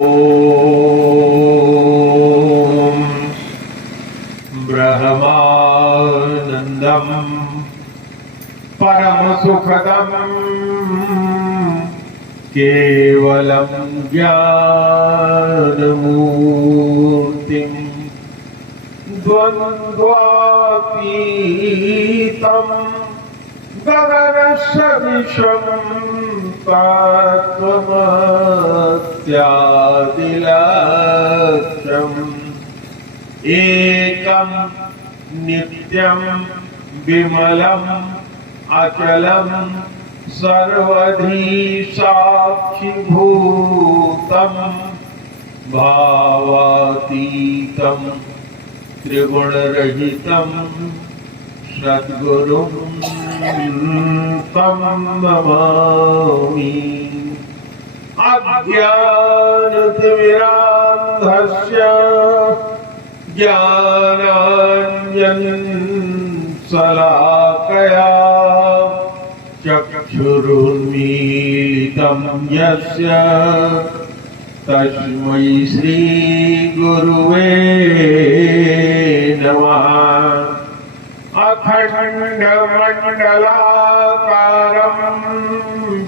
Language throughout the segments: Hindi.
ओम ब्रह्मानंदम परम सुखदम केवलम ज्ञानमूर्तिम द्वंद्वातीतम गगनसदृशं तत्त्वमस्यादिलक्ष्यम् एकं नित्यं विमलम् अचलं सर्वधी साक्षिभूतं भावातीतं त्रिगुणरहितं सद्गुरुं तं नमामि। अज्ञानतिमिरान्धस्य ज्ञानाञ्जनशलाकया चक्षुरुन्मीलितं यस्य तस्मै श्रीगुरुवे नमः। अखण्डमण्डलाकारं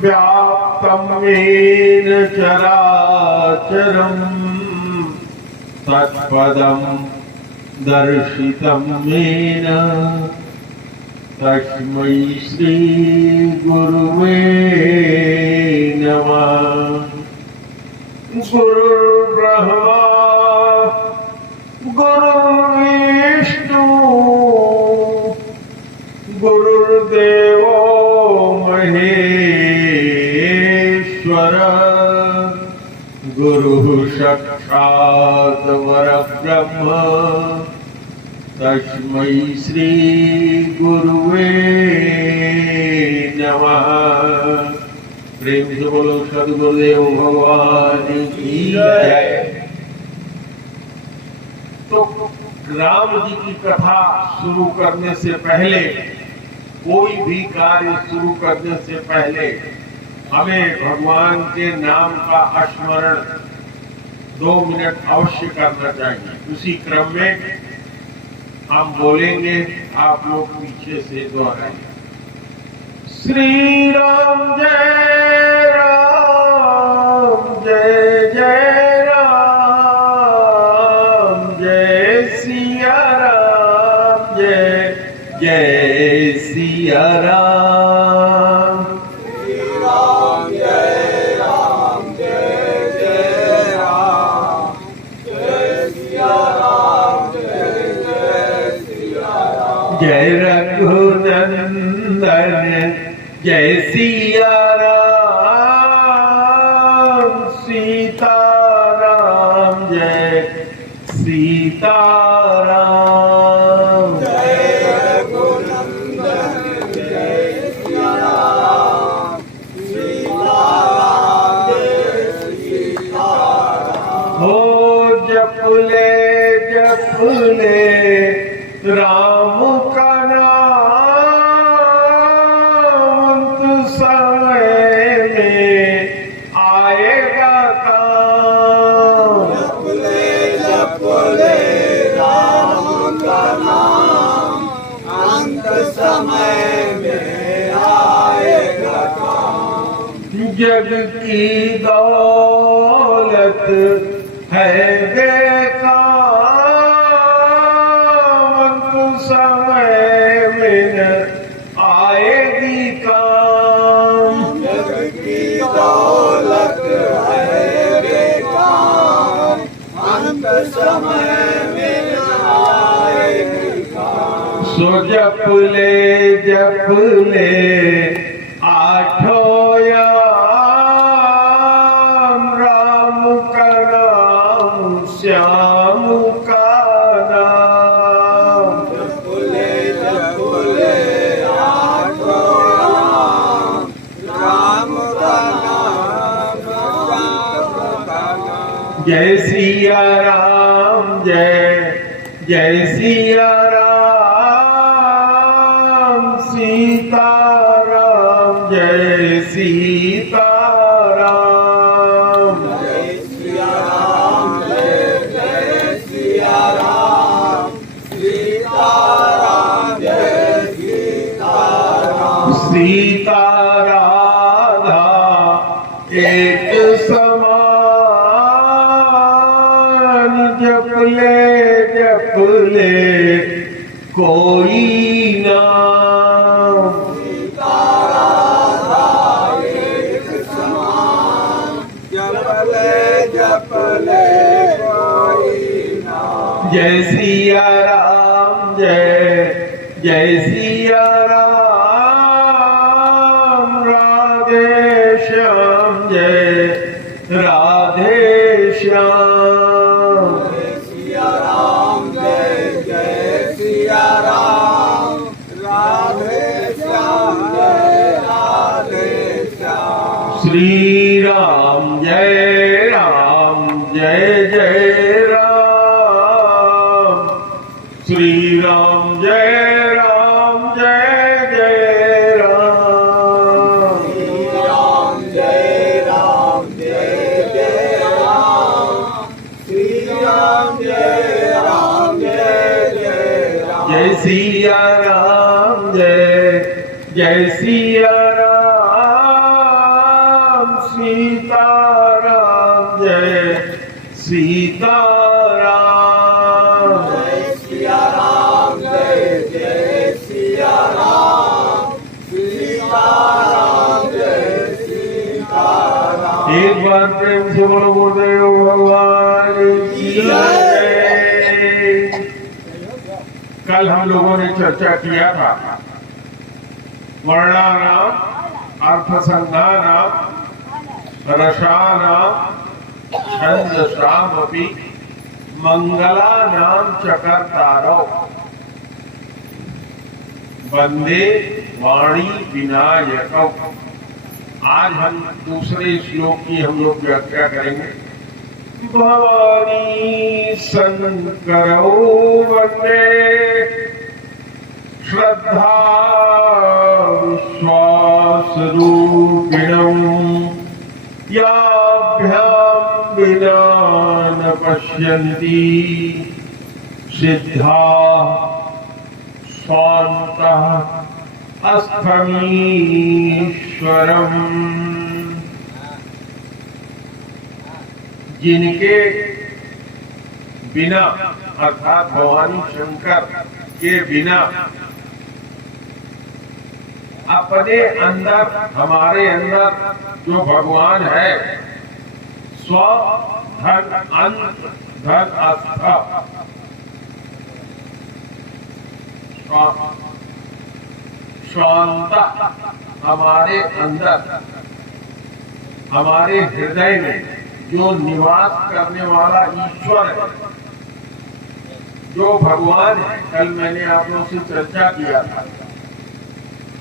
व्याप्तं येन चराचरं तत्पदं दर्शितं येन तस्मै श्रीगुरुवे नमः। गुरुर्ब्रह्मा गुरुर्विष्णु गुरुर्देवो महेश्वर गुरुः साक्षात् परब्रह्म तस्मै श्री गुरुवे नमः। प्रेम से बोलो सद्गुरुदेव भगवान की जय। तो राम जी की कथा शुरू करने से पहले, कोई भी कार्य शुरू करने से पहले हमें भगवान के नाम का स्मरण 2 मिनट अवश्य करना चाहिए। उसी क्रम में हम बोलेंगे, आप लोग पीछे से दोहराइए। श्री राम जय राम जय जय राम जय सिया राम जय जय सिया राम। श्री राम जय जय राम जय सिया राम जय सिया राम। जय रघुनंदन जय सिया राम सीता राम जय सीता राम। जय रघुनंदन जय सिया राम सीता राम जय सीता राम। हो जपले जपले राम का नाम तो समय में आएगा काम। जपले जपले राम का नाम अंत समय में आएगा काम। जग की दौलत है बेकार तो समय में न आएगी काम। जग की दौलत है बेकार अंत समय में आएगी काम। सो जपले जपले आठों याम राम का नाम श्याम का नाम। जपले जपले आठों राम का नाम राम का नाम। जय सिया राम जय जय सिया राम सीता राम जय सीता राम। जय सिया बोले जप ले कोई नाम। जय सिया राम जय जय सिया राम, राधे श्याम जय राधे श्याम। जय सिया राम जय जय सिया राम, राधे श्याम जय राधे श्याम। श्री राम जय जय राम, श्री राम जय जय राम। श्री राम जय जय राम, श्री राम जय जय राम। जय सिया राम जय सिया राम, सीता राम जय सीता राम। जय सिया राम जय सिया राम, सीता राम जय सीता राम। एक बार प्रेम से बोलो गुरुदेव भगवान की जय। कल हम लोगों ने चर्चा किया था वर्णानाम अर्थसंधानाम रसानाम छंदसामपि मंगलानाम च कर्तारौ वंदे वाणी विनायकौ। आज हम दूसरे श्लोक की हम लोग व्याख्या करेंगे। भवानी शंकरौ वंदे श्रद्धा विश्वास रूपिणौ, याभ्यां विना न पश्यन्ति सिद्धा स्वान्तः अस्थमीश्वरम्। जिनके बिना अर्थात भवानी शंकर के बिना अपने अंदर हमारे अंदर जो भगवान है स्व धन अंत धन आस्था शांत हमारे अंदर हमारे हृदय में जो निवास करने वाला ईश्वर है, जो भगवान है, कल मैंने आप लोगों से चर्चा किया था।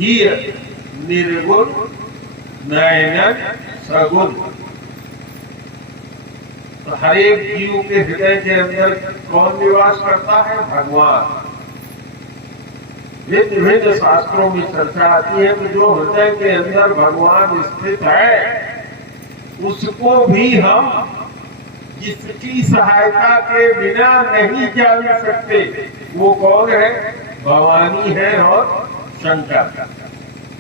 ये निर्गुण नयन सगुण। तो हर एक जीव के हृदय के अंदर कौन निवास करता है? भगवान। विभिन्न शास्त्रों में चर्चा आती है कि जो हृदय के अंदर भगवान स्थित है उसको भी हम जिसकी सहायता के बिना नहीं जान सकते। वो कौन है? भवानी है और शंकर।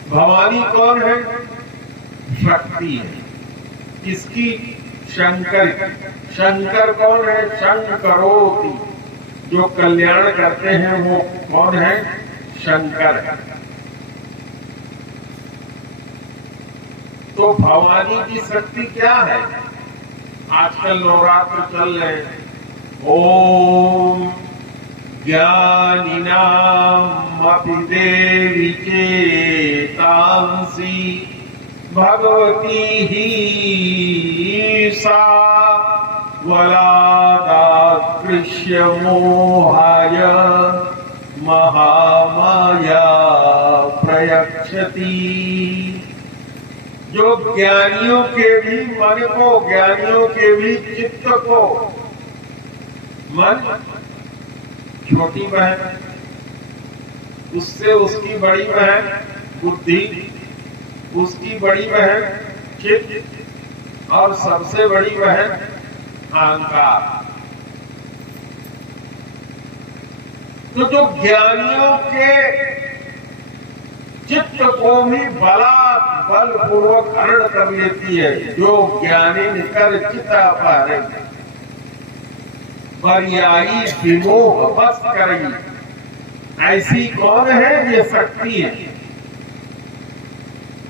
भवानी कौन है? शक्ति है। किसकी? शंकर। शंकर कौन है? शंकरोति, जो कल्याण करते हैं वो कौन है? शंकर। तो भवानी की शक्ति क्या है? आजकल नवरात्र चल रहे हैं। ओम ज्ञानिनाम अपि देवी चेतांसी भगवती ही सा वलादाकृष्य मोहाय महामाया प्रयच्छति। जो ज्ञानियों के भी मन को, ज्ञानियों के भी चित्त को, मन छोटी बहन, उससे उसकी बड़ी बहन बुद्धि, उसकी बड़ी बहन चित्त और सबसे बड़ी बहन अहंकार। तो जो ज्ञानियों के चित्त को भी बलपूर्वक हरण कर लेती है, जो ज्ञानी निकर चिता पारे पर्यायी विमोह बस करी, ऐसी कौन है? ये शक्ति है।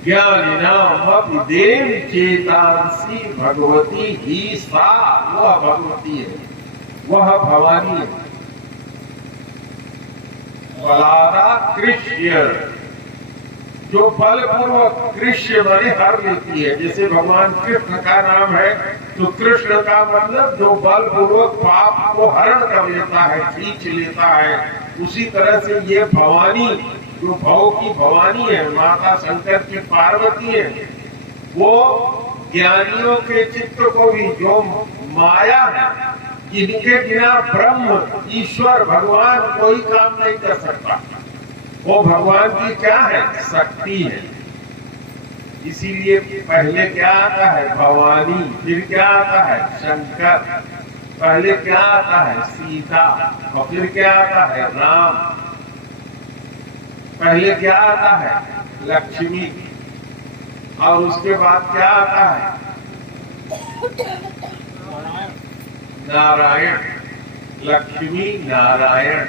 ज्ञानिनामपि देवी चेतांसी भगवती ही सा, वह भगवती है, वह भवानी है। बलारा कृष्य, जो बलपूर्वक कृष्य बने हर लेती है। जैसे भगवान कृष्ण का नाम है तो कृष्ण का मतलब जो बलपूर्वक पाप को हरण कर लेता है, खींच लेता है। उसी तरह से ये भवानी जो भव की भवानी है, माता शंकर की पार्वती है, वो ज्ञानियों के चित्त को भी, जो माया है जिनके बिना ब्रह्म ईश्वर भगवान कोई काम नहीं कर सकता, वो भगवान की क्या है, शक्ति है। इसीलिए पहले क्या आता है, भवानी, फिर क्या आता है, शंकर, पहले क्या आता है, सीता, और फिर क्या आता है, राम, पहले क्या आता है, लक्ष्मी, और उसके बाद क्या आता है, नारायण। लक्ष्मी, नारायण,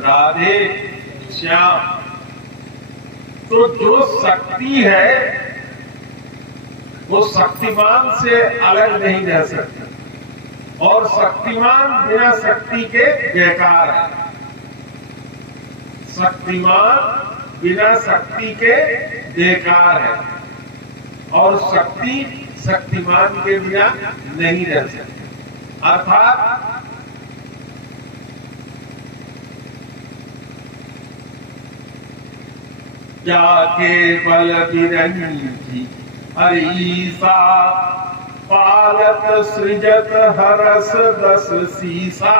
राधे, श्याम। तो जो शक्ति है वो शक्तिमान से अलग नहीं रह सकती, और शक्तिमान बिना शक्ति के बेकार है। शक्तिमान बिना शक्ति के बेकार है, और शक्ति शक्तिमान के बिना नहीं रह सकती। अर्थात जाके बल बिरंजी हरीसा, पालत सृजत हरस दस सीसा,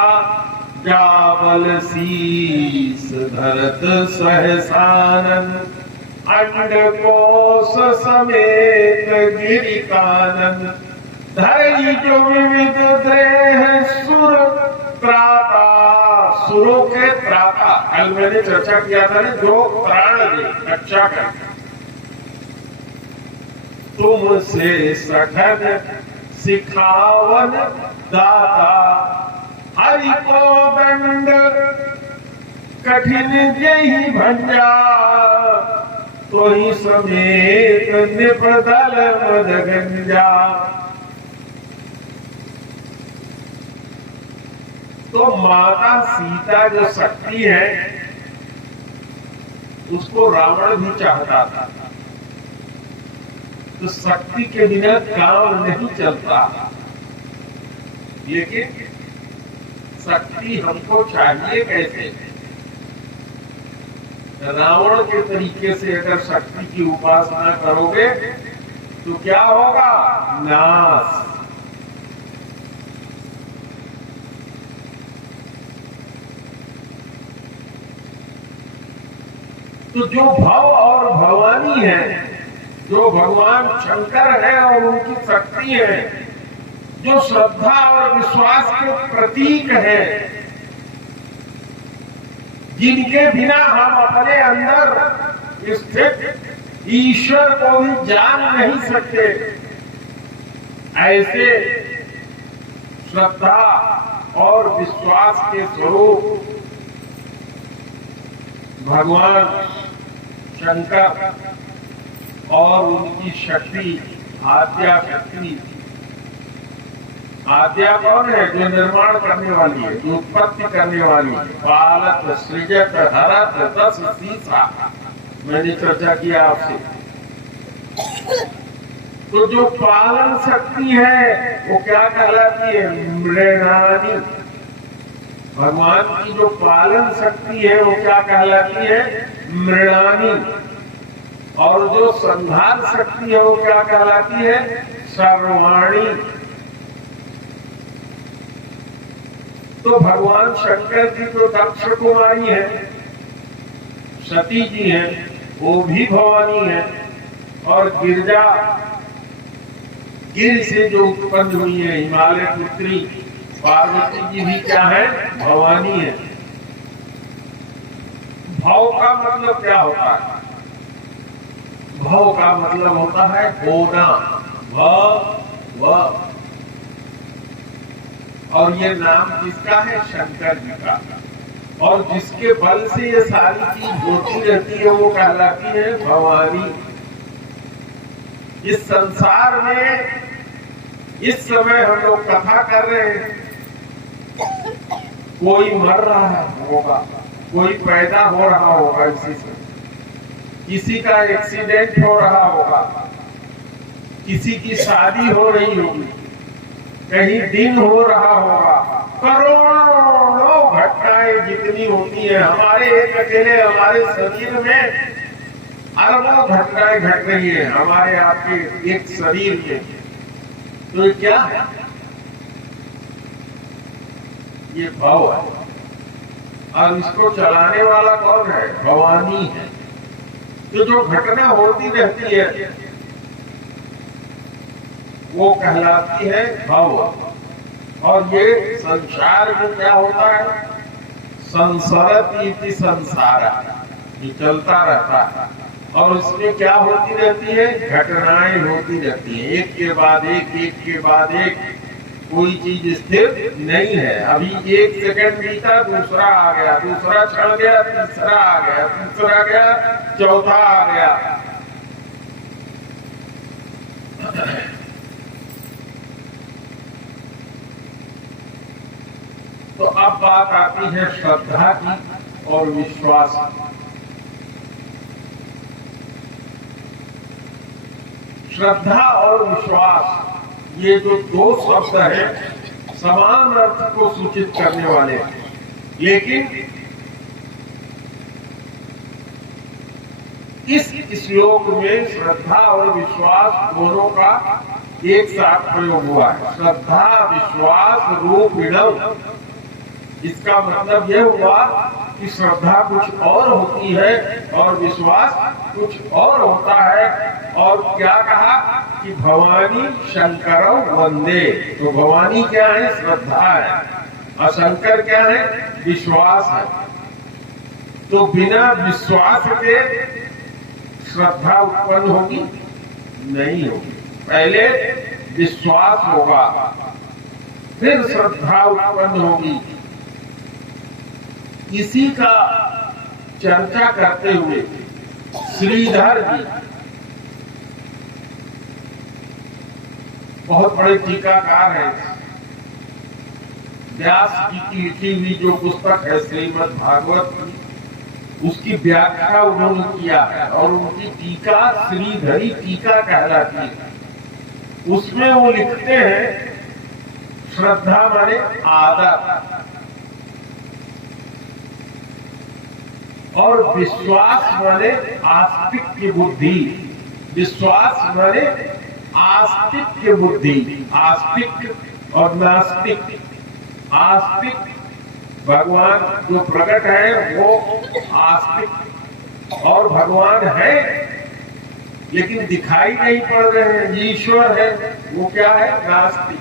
जावल शीस धरत सहसानन, अंडकोश समेत गिरिकानन, धैर्य जो विविध देह सुर त्राता, सुरों के त्राता। कल मैंने चर्चा किया था ना, जो प्राण दे, रक्षा कर। तुमसे सघन सिखावन दाता, हरि को दंड कठिन जही भंजा, तो ही समेत निपदल मदगंजा। तो माता सीता जो शक्ति है उसको रावण भी चाहता था। तो शक्ति के बिना काम नहीं चलता, लेकिन शक्ति हमको चाहिए कैसे? रावण के तरीके से अगर शक्ति की उपासना करोगे तो क्या होगा? नाश। तो जो भव और भवानी है, जो भगवान शंकर है और उनकी शक्ति है, जो श्रद्धा और विश्वास के प्रतीक है, जिनके बिना हम अपने अंदर स्थित ईश्वर को भी जान नहीं सकते, ऐसे श्रद्धा और विश्वास के स्वरूप भगवान शंकर और उनकी शक्ति आद्या शक्ति। आद्या कौन है? जो निर्माण करने वाली है, जो उत्पत्ति करने वाली है। पालक सृजत हरत दस सीसा, मैंने चर्चा किया आपसे। तो जो पालन शक्ति है वो क्या कहलाती है? मृणानी। भगवान की जो पालन शक्ति है वो क्या कहलाती है? मृणानी। और जो संहार शक्ति है वो क्या कहलाती है? सर्वाणी। तो भगवान शंकर जी जो दक्ष कुमारी है, सती जी है, वो भी भवानी है। और गिरजा, गिर से जो उत्पन्न हुई है, हिमालय पुत्री पार्वती जी भी क्या है? भवानी है। भव का मतलब क्या होता है? भव का मतलब होता है होना, भ। और ये नाम किसका है? शंकर जी का। और जिसके बल से ये सारी चीज होती रहती है वो कहलाती है भवानी। इस संसार में इस समय हम लोग कथा कर रहे हैं, कोई मर रहा होगा, कोई पैदा हो रहा होगा, इसी से किसी का एक्सीडेंट हो रहा होगा, किसी की शादी हो रही होगी, कहीं दिन हो रहा होगा, करोड़ों घटनाएं जितनी होती है हमारे एक अकेले हमारे शरीर में अरबों घटनाएं घट रही है हमारे आपके एक शरीर में। तो ये क्या है? ये भाव है, और इसको चलाने वाला कौन है? भवानी है। तो जो घटना होती रहती है वो कहलाती है भाव। और ये संसार में क्या होता है? संसरति संसार, ये चलता रहता है और उसमें क्या होती रहती है? घटनाएं होती रहती है, एक के बाद एक, एक के बाद एक। कोई चीज स्थिर नहीं है। अभी एक सेकंड बीता, दूसरा आ गया, दूसरा क्षण गया, तीसरा आ गया, तीसरा गया, चौथा आ गया। तो अब बात आती है श्रद्धा की और विश्वास की। श्रद्धा और विश्वास ये जो दो शब्द हैं समान अर्थ को सूचित करने वाले हैं, लेकिन इस श्लोक में श्रद्धा और विश्वास दोनों का एक साथ प्रयोग हुआ है। श्रद्धा विश्वास रूपिणम, इसका मतलब यह हुआ कि श्रद्धा कुछ और होती है और विश्वास कुछ और होता है। और क्या कहा कि भवानी शंकरौ वंदे। तो भवानी क्या है? श्रद्धा है, और शंकर क्या है? विश्वास है। तो बिना विश्वास के श्रद्धा उत्पन्न होगी नहीं होगी। पहले विश्वास होगा, फिर श्रद्धा उत्पन्न होगी। इसी का चर्चा करते हुए श्रीधर जी बहुत बड़े टीकाकार हैं। व्यास जी की लिखी हुई जो पुस्तक है श्रीमद् भागवत की, उसकी व्याख्या उन्होंने किया है और उनकी टीका श्रीधरी टीका कहलाती है। उसमें वो लिखते हैं श्रद्धा माने आदर और विश्वास माने आस्तिक की बुद्धि। विश्वास माने आस्तिक की बुद्धि। आस्तिक और नास्तिक। आस्तिक भगवान जो प्रकट है वो आस्तिक, और भगवान है लेकिन दिखाई नहीं पड़ रहे हैं, ईश्वर है, वो क्या है? नास्तिक।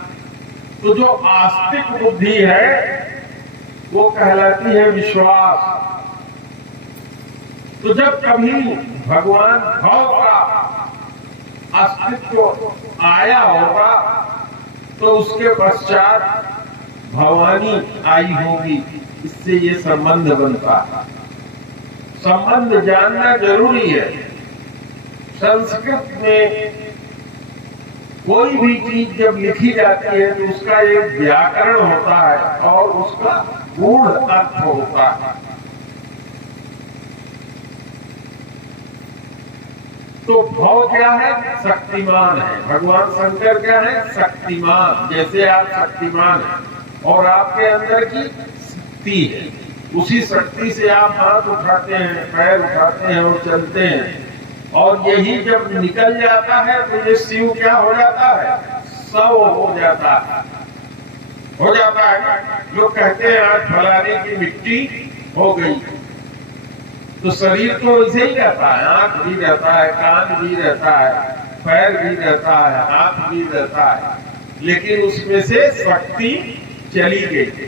तो जो आस्तिक बुद्धि है वो कहलाती है विश्वास। तो जब कभी भगवान भाव का अस्तित्व आया होगा तो उसके पश्चात भवानी आई होगी, इससे ये संबंध बनता है। संबंध जानना जरूरी है। संस्कृत में कोई भी चीज जब लिखी जाती है तो उसका एक व्याकरण होता है और उसका गूढ़ अर्थ होता है। तो भव क्या है? शक्तिमान है। भगवान शंकर क्या है? शक्तिमान। जैसे आप शक्तिमान हैं और आपके अंदर की शक्ति है, उसी शक्ति से आप हाथ उठाते हैं, पैर उठाते हैं और चलते हैं। और यही जब निकल जाता है तो ये शिव क्या हो जाता है? शव हो जाता है। हो जाता है। लोग कहते हैं आज फलाने की मिट्टी हो गई। तो शरीर तो ऐसे ही रहता है, आंख भी रहता है, कान भी रहता है, पैर भी रहता है, हाथ भी रहता है, लेकिन उसमें से शक्ति चली गई।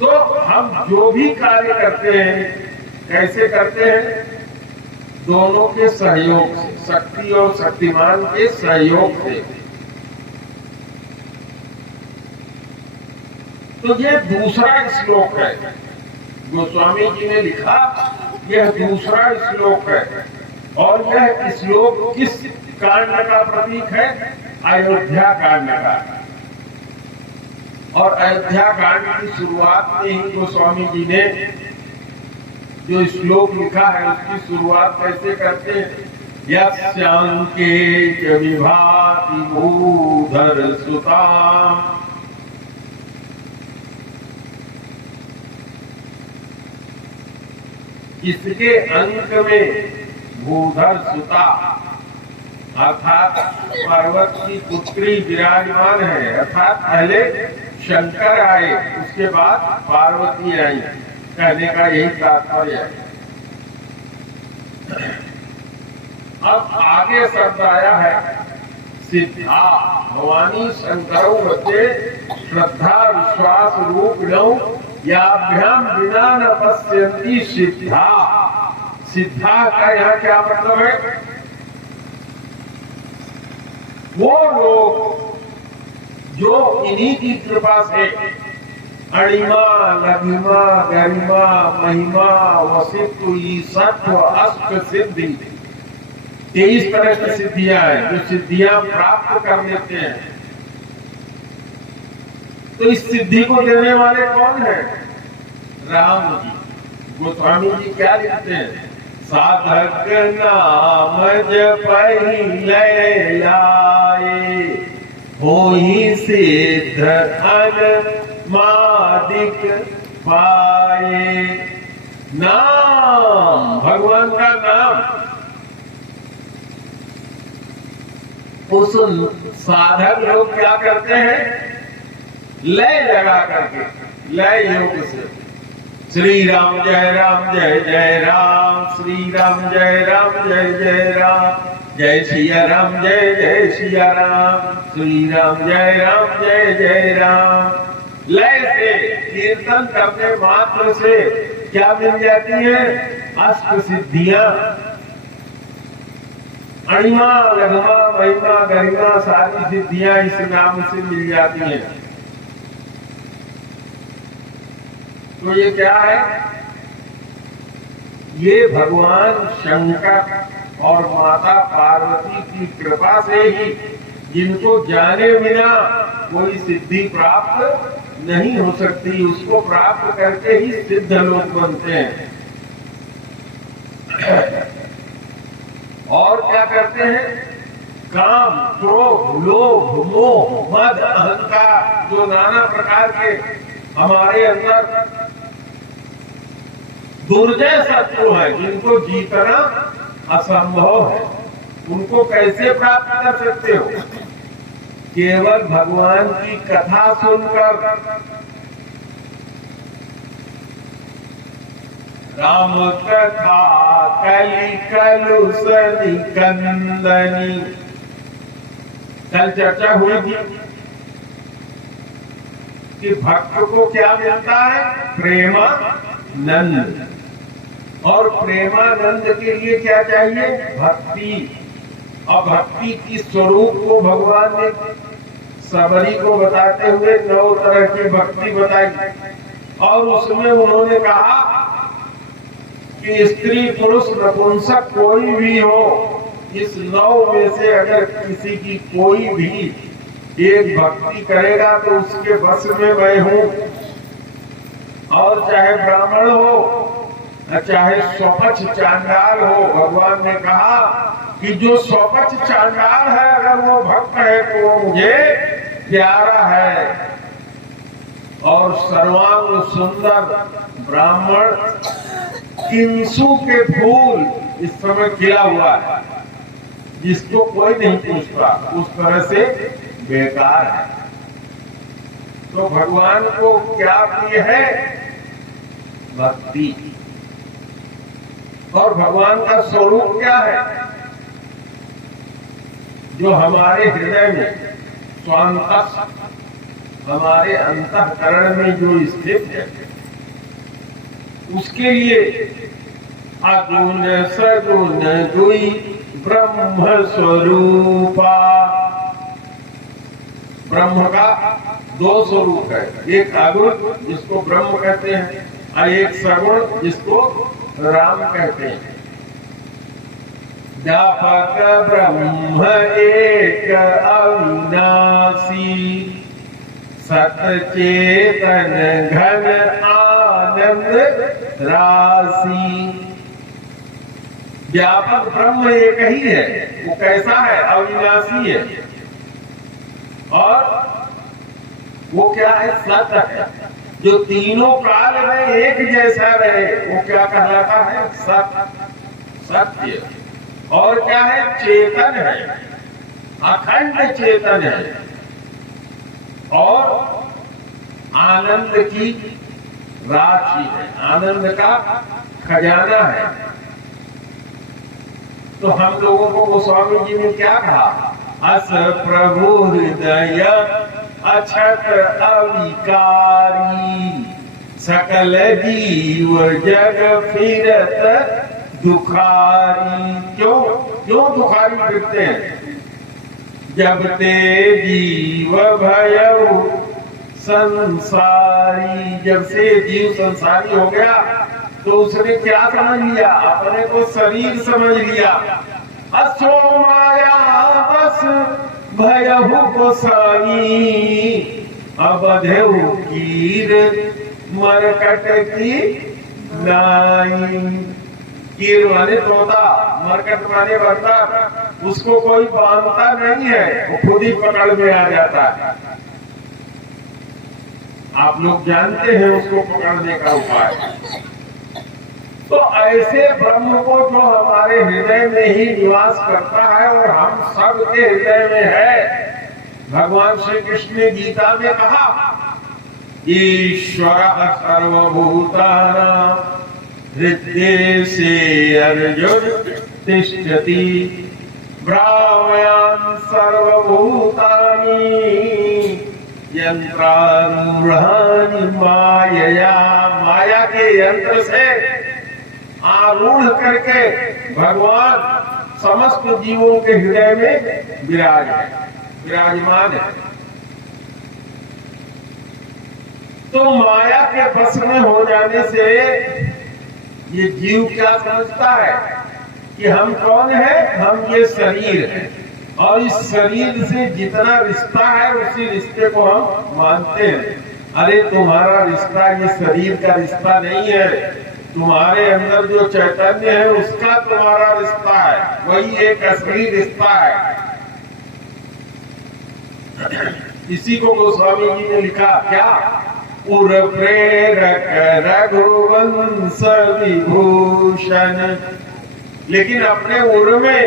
तो हम जो भी कार्य करते हैं कैसे करते हैं? दोनों के सहयोग से, शक्ति और शक्तिमान के सहयोग से। तो ये दूसरा श्लोक है, गोस्वामी जी ने लिखा, यह दूसरा श्लोक है। और यह श्लोक किस कांड का प्रतीक है? अयोध्या कांड का। और अयोध्या कांड की शुरुआत में ही गोस्वामी जी ने जो श्लोक लिखा है उसकी शुरुआत कैसे करते हैं? यस्यांके च विभाति भूधर सुता, इसके अंक में भूधर सुता अर्थात पार्वती पुत्री विराजमान है। अर्थात पहले शंकर आए, उसके बाद पार्वती आई, कहने का यही तात्पर्य है। अब आगे शब्द आया है सिद्धा। भवानी शंकरों मध्य श्रद्धा विश्वास रूपिणौ याभ्याम विना न पश्यन्ति सिद्धा। सिद्धा का यहाँ क्या मतलब है? वो लोग जो इन्हीं की कृपा से अणिमा लघिमा गरिमा महिमा वसित्व ईसत्व अष्ट सिद्धि 23 तरह की सिद्धियां हैं जो सिद्धियां प्राप्त कर लेते हैं। तो इस सिद्धि को देने वाले कौन है? राम जी। गोस्वामी जी क्या लिखते हैं? साधक नाम जपहि लय लाए, होहि सिद्ध अनमादिक पाए। नाम, भगवान का नाम, उस साधक लोग क्या करते हैं? लय लगा करके, लय योग से श्री राम जय राम, श्री राम जय जय राम, जय सिया राम जय सिया राम, श्री राम जय राम। लय से कीर्तन करने मात्र से क्या मिल जाती है? अष्ट सिद्धियां, अणिमा लघिमा महिमा गरिमा सारी सिद्धियां इस नाम से मिल जाती हैं। तो ये क्या है? ये भगवान शंकर और माता पार्वती की कृपा से ही, जिनको जाने बिना कोई सिद्धि प्राप्त नहीं हो सकती, उसको प्राप्त करके ही सिद्ध लोग बनते हैं। और क्या करते हैं? काम, क्रोध, लोभ, मोह, मद, अहंकार, जो नाना प्रकार के हमारे अंदर दुर्जय शत्रु है, जिनको जीतना असंभव है, उनको कैसे प्राप्त कर सकते हो? केवल भगवान की कथा सुनकर। राम कथा कलि कलुषनि कंदनी, कल चर्चा हुई थी कि भक्त को क्या मिलता है? प्रेमानंद। और प्रेमानंद के लिए क्या चाहिए? भक्ति। और भक्ति की स्वरूप को भगवान ने सबरी को बताते हुए 9 तरह की भक्ति बताई। और उसमें उन्होंने कहा कि स्त्री पुरुष नपुंसक कोई भी हो, इस 9 में से अगर किसी की कोई भी एक भक्ति करेगा तो उसके बस में मैं हूं। और चाहे ब्राह्मण हो, चाहे स्वपक्ष चांडाल हो, भगवान ने कहा कि जो स्वपक्ष चांडाल है अगर वो भक्त है तो वो मुझे प्यारा है। और सर्वांग सुंदर ब्राह्मण किंसु के फूल इस समय खिला हुआ है, जिसको कोई नहीं पूछता, उस तरह से बेकार है। तो भगवान को क्या प्रिय है? भक्ति। और भगवान का स्वरूप क्या है? जो हमारे हृदय में स्वांतः, हमारे अंतःकरण में जो स्थित है, उसके लिए अगुण सगुण दुई ब्रह्म स्वरूपा। ब्रह्म का दो स्वरूप है, एक अगुण जिसको ब्रह्म कहते हैं और एक सगुण जिसको राम कहते हैं। व्यापक ब्रह्म एक अविनाशी, सतचेतन घन आनंद राशि। व्यापक ब्रह्म एक ही है, वो कैसा है? अविनाशी है। और वो क्या है? सत्य है, जो तीनों काल में एक जैसा रहे, वो क्या कहलाता है? सत्य। और क्या है? चेतन है, अखंड चेतन है और आनंद की राशि है, आनंद का खजाना है। तो हम लोगों को गोस्वामी जी ने क्या कहा? अस प्रभु हृदय अछत अविकारी, सकल जीव जग फिरत दुखारी। क्यों दुखारी फिरते हैं? जब ते जीव भयउ संसारी, जब से जीव संसारी हो गया तो उसने क्या समझ लिया? अपने को शरीर समझ लिया। असो माया बस भयहु गोसाई, अबधेहु कीर मरकट की नाई। कीर माने तोता, मरकट माने बंदर। उसको कोई बांधता नहीं है, वो खुद ही पकड़ में आ जाता है। आप लोग जानते हैं उसको पकड़ने का उपाय। तो ऐसे ब्रह्म को जो हमारे हृदय में ही निवास करता है और हम सब के हृदय में है, भगवान श्री कृष्ण ने गीता में कहा, ईश्वर सर्वभूतानां हृदय से अर्जुन तिष्ठति, ब्राह्मयान् सर्वभूतानि यंत्रारूढ़ानि मायया। माया के यंत्र से आरूढ़ करके भगवान समस्त जीवों के हृदय में विराजमान है। तो माया के बस में हो जाने से ये जीव क्या समझता है कि हम कौन है? हम ये शरीर है और इस शरीर से जितना रिश्ता है उसी रिश्ते को हम मानते हैं। अरे तुम्हारा रिश्ता ये शरीर का रिश्ता नहीं है, तुम्हारे अंदर जो चैतन्य है उसका तुम्हारा रिश्ता है, वही एक असली रिश्ता है। इसी को गोस्वामी जी ने लिखा क्या? उर प्रेरक रघुवंश विभूषण। लेकिन अपने उर में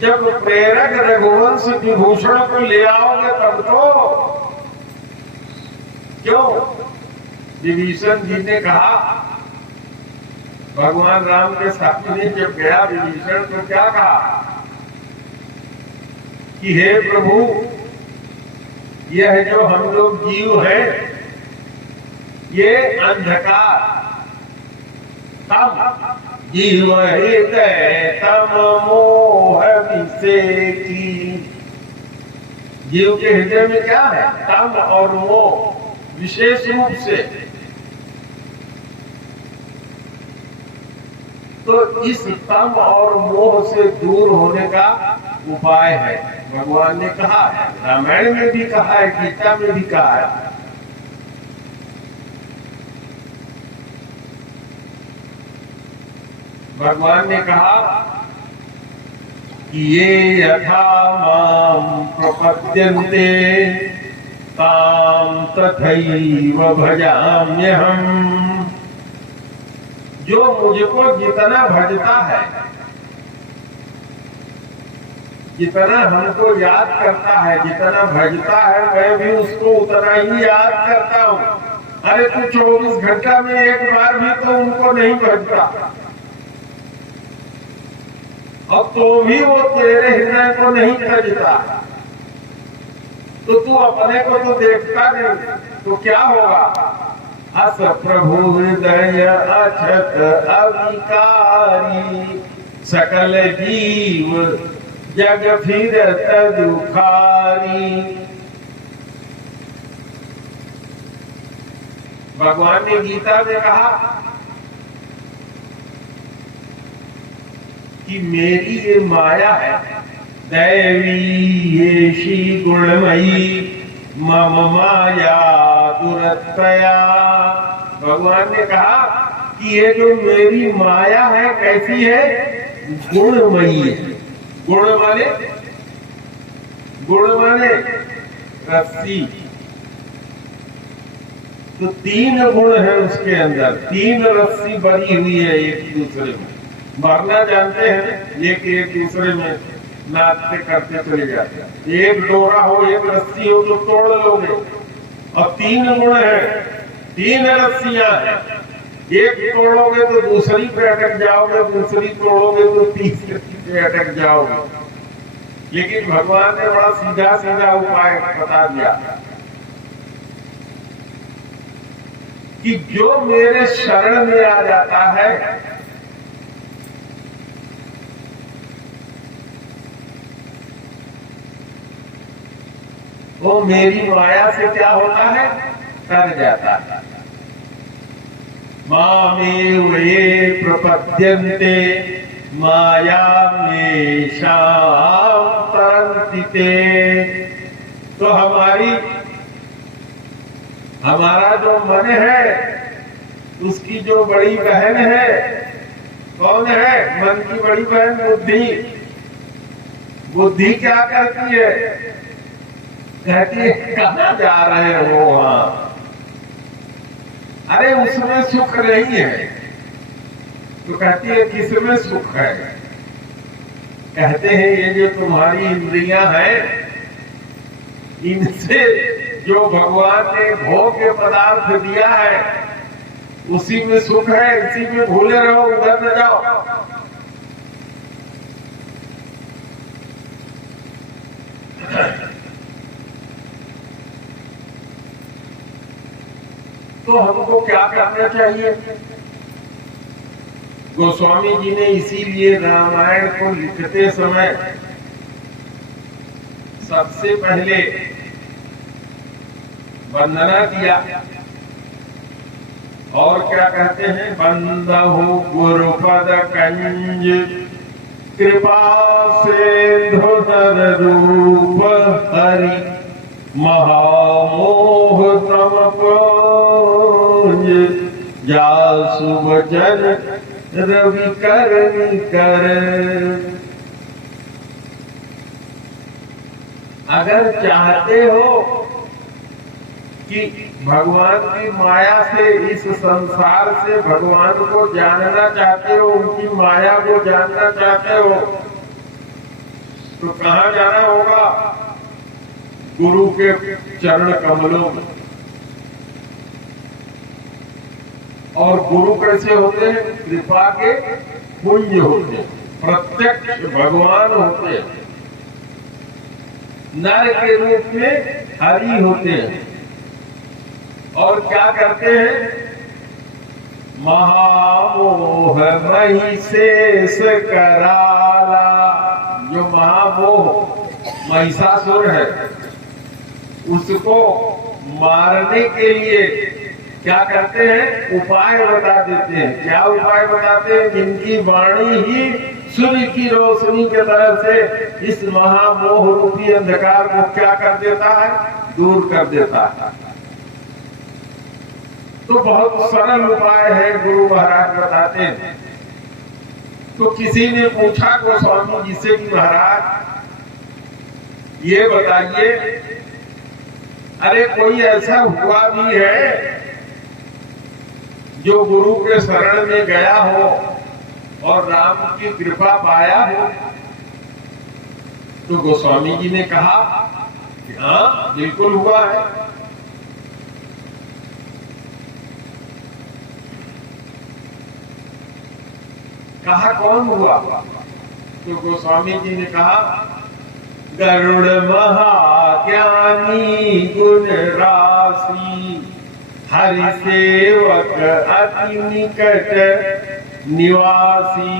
जब प्रेरक रघुवंश विभूषण को ले आओगे तब तो। क्यों? विभीषण जी ने कहा, भगवान राम के सामने जब गया विभीषण तो क्या कहा कि हे प्रभु, यह जो हम लोग जीव हैं, ये अंधकार तम जीव हृदय तम मोह विसेकी। जीव के हृदय में क्या है? तम और मोह विशेष रूप से। तो इस तम और मोह से दूर होने का उपाय है, भगवान ने कहा है, रामायण में भी कहा है, गीता में भी कहा है। भगवान ने कहा कि ये यथा मां प्रपद्यन्ते तां तथैव भजाम्यहम्। जो मुझको जितना भजता है, जितना हमको याद करता है, जितना भजता है, मैं भी उसको उतना ही याद करता हूँ। अरे तू 24 घंटा में एक बार भी तो उनको नहीं भजता, अब तो भी वो तेरे हृदय को नहीं भजता, तो तू अपने को तो देखता नहीं, तो क्या होगा? अस प्रभु हृदय अछत अविकारी, सकल जीव जग फिरत दुखारी। भगवान ने गीता में कहा कि मेरी ये माया है दैवी येषि गुणमयी मम माया दुरतया। भगवान ने कहा कि ये जो मेरी माया है कैसी है, गुणमयी है। गुण माने रस्सी। तो 3 गुण है उसके अंदर, 3 रस्सी बनी हुई है एक दूसरे में। भरना जानते हैं, एक दूसरे में नाचते करते चले जाते हैं। एक डोरा हो, एक रस्सी हो तो तोड़ लोगे। और 3 गुण है, 3 रस्सियां हैं। एक तोड़ोगे तो दूसरी पे अटक जाओगे, दूसरी तोड़ोगे तो तीसरी पे अटक जाओगे। लेकिन भगवान ने बड़ा सीधा सीधा उपाय बता दिया कि जो मेरे शरण में आ जाता है वो मेरी माया से क्या होता है, तर जाता है। मामेव ये प्रपद्यन्ते मायामेषां तरन्ति ते। तो हमारा जो मन है उसकी जो बड़ी बहन है, कौन है? मन की बड़ी बहन बुद्धि। बुद्धि क्या करती है? कहती है कहाँ जा रहे हो वहां, अरे उसमें सुख नहीं है। तो कहती है किसमें सुख है? कहते हैं ये जो तुम्हारी इंद्रियां हैं, इनसे जो भगवान ने भोग्य पदार्थ दिया है उसी में सुख है, इसी में भूले रहो, उधर न जाओ। तो हमको क्या करना चाहिए? गोस्वामी जी ने इसीलिए रामायण को लिखते समय सबसे पहले वंदना किया। और क्या कहते हैं? बंदहु गुरुपद कंज कृपा सिंधु नर रूप हरि महामोह तम पुंज जासु वचन रवि करनी कर। अगर चाहते हो कि भगवान की माया से, इस संसार से भगवान को जानना चाहते हो, उनकी माया को जानना चाहते हो, तो कहाँ जाना होगा? गुरु के चरण कमलों में। और गुरु कैसे होते हैं? कृपा के पुंज होते हैं, प्रत्यक्ष भगवान होते हैं, नर के रूप में हरि होते हैं। और क्या करते हैं? महामोह मही शेष कराला। जो महामोह महिषासुर है उसको मारने के लिए क्या करते हैं? उपाय बता देते हैं। क्या उपाय बताते हैं? जिनकी वाणी ही सूर्य की रोशनी के तरह से इस महामोह रूपी अंधकार को क्या कर देता है? दूर कर देता है। तो बहुत सरल उपाय है, गुरु महाराज बताते हैं। तो किसी ने पूछा गोस्वामी जी से कि महाराज ये बताइए, अरे कोई ऐसा हुआ भी है जो गुरु के शरण में गया हो और राम की कृपा पाया हो? तो गोस्वामी जी ने कहा कि हाँ बिल्कुल हुआ है। कहा कौन हुआ? तो गोस्वामी जी ने कहा गरुड़ महाज्ञानी गुण राशि हरि सेवक अति निकट निवासी।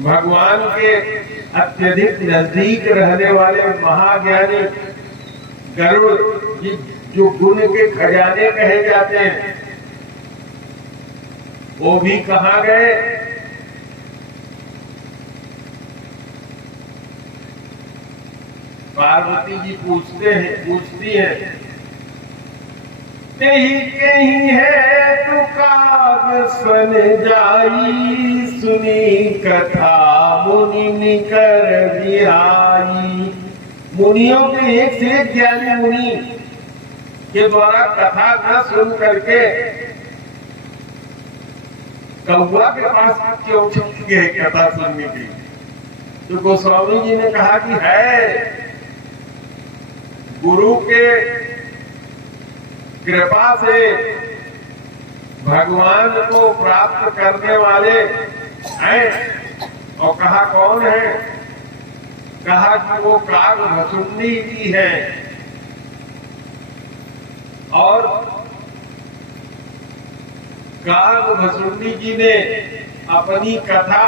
भगवान के अत्यधिक नजदीक रहने वाले महाज्ञानी गरुड़ जो गुण के खजाने कहे जाते हैं, वो भी कहाँ गए? पार्वती जी पूछती हैं, कहीं कहीं है तू काग सन जाई, सुनी कथा मुनि निकर बिहाई। मुनियों के एक से एक ज्ञानी मुनि के द्वारा कथा न सुन करके कौआ के पास क्यों चले गए कथा सुनने के? तो गोस्वामी जी ने कहा कि है, गुरु के कृपा से भगवान को प्राप्त करने वाले हैं। और कहा कौन है? कहा कि वो काग भसुंडी जी है। और काग भसुंडी जी ने अपनी कथा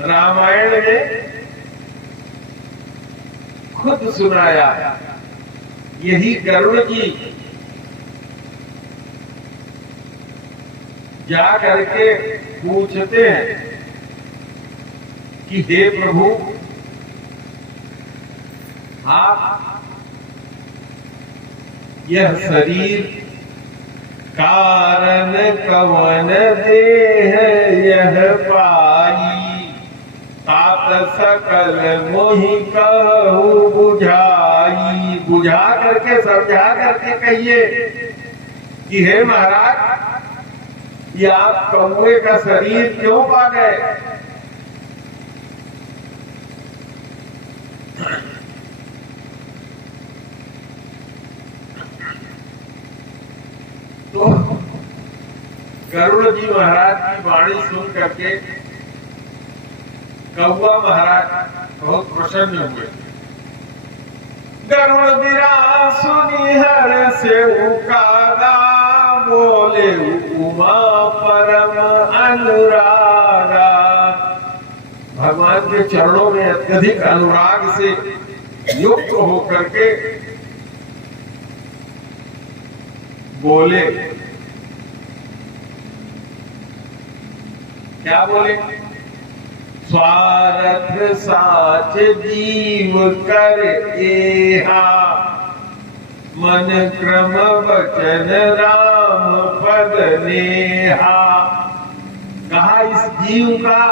रामायण में खुद सुनाया। यही गरुड़ जी जा करके पूछते हैं कि हे प्रभु, आप यह शरीर कारण कवन देह यह पाई, तात सकल मोहि कहु बुझाई। बुझा करके समझा करके कहिए कि हे महाराज, ये आप कौवे का शरीर क्यों पा गए? तो गरुड़ जी महाराज की वाणी सुन करके कौवा महाराज बहुत प्रसन्न हुए। गरुड़ गिरा सुनी हर से उकारा, बोले उमा परम अनुरागा। भगवान के चरणों में अत्यधिक अनुराग से युक्त होकर के बोले। क्या बोले? स्वार्थ साच जीव कर एहा, मन क्रम वचन राम पद नेहा। कहा इस जीव का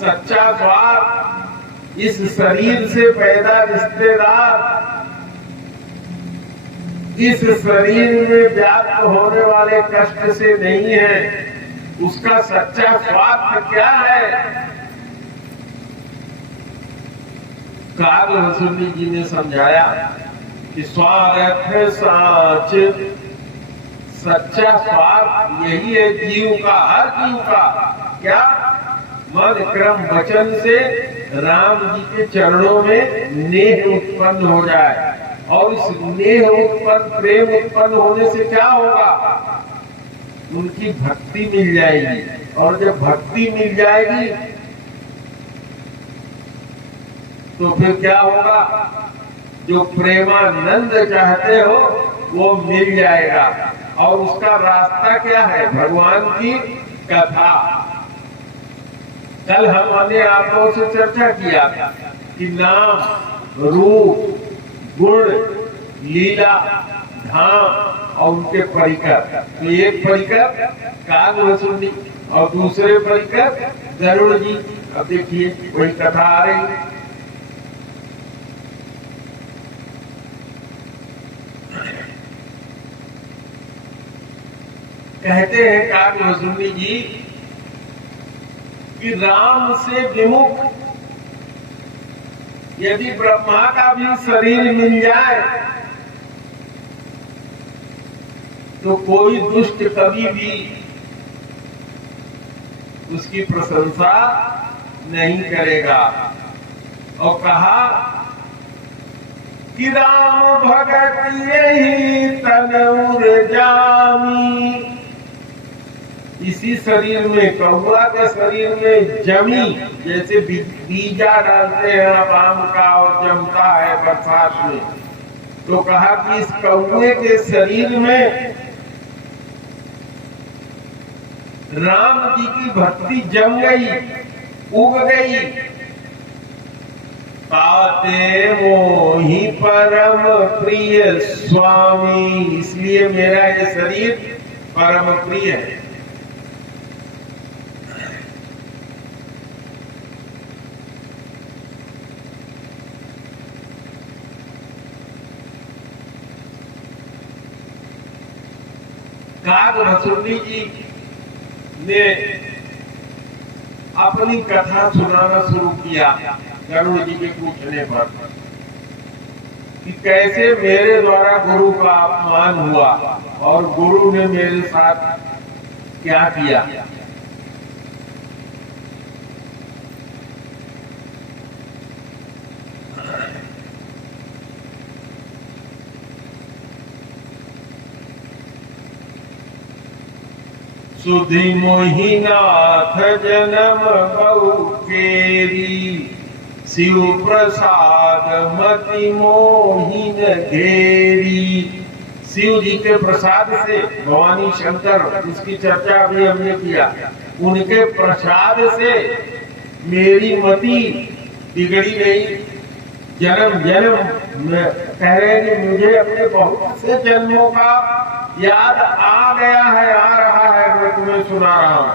सच्चा स्वार्थ इस शरीर से पैदा रिश्तेदार, इस शरीर में व्याप्त होने वाले कष्ट से नहीं है। उसका सच्चा स्वार्थ क्या है? काग भसुंडी जी ने समझाया कि स्वार्थ साच, सच्चा स्वार्थ यही है जीव का, हर जीव का। क्या? मन क्रम वचन से राम जी के चरणों में नेह उत्पन्न हो जाए। और इस नेह उत्पन्न, प्रेम उत्पन्न होने से क्या होगा? उनकी भक्ति मिल जाएगी। और जब भक्ति मिल जाएगी तो फिर क्या होगा? जो प्रेमानंद चाहते हो वो मिल जाएगा। और उसका रास्ता क्या है? भगवान की कथा। कल हमने आप लोगों से चर्चा किया कि नाम, रूप, गुण, लीला, धाम और उनके परिकर। तो एक परिकर काग भसुंडी और दूसरे परिकर गरुड़ जी। अब देखिए वही कथा आ रही। कहते हैं काग भसुंडी जी कि राम से विमुख यदि ब्रह्मा का भी शरीर मिल जाए तो कोई दुष्ट कभी भी उसकी प्रशंसा नहीं करेगा। और कहा कि राम भगत यही तनउर जामी। इसी शरीर में, कौआ के शरीर में जमी, जैसे बीजा डालते हैं आप आम का और जमता है बरसात में, तो कहा कि इस कौवे के शरीर में राम जी की भक्ति जम गई, उग गई। पाते मोहि परम प्रिय स्वामी, इसलिए मेरा ये शरीर परम प्रिय है। काग भसुंडी जी ने अपनी कथा सुनाना शुरू किया गरुड़ जी के पूछने पर कि कैसे मेरे द्वारा गुरु का अपमान हुआ और गुरु ने मेरे साथ क्या किया। सुधि मोहिनाथ जन्म बहु केरी, शिव प्रसाद मति मोहिन घेरी। शिव जी के प्रसाद से भवानी शंकर, जिसकी चर्चा अभी हमने किया, उनके प्रसाद से मेरी मति बिगड़ी गई। जन्म जन्म में कह रहे हैं कि मुझे अपने बहुत से जन्मों का याद आ गया है, आ रहा है, मैं तुम्हें सुना रहा हूं।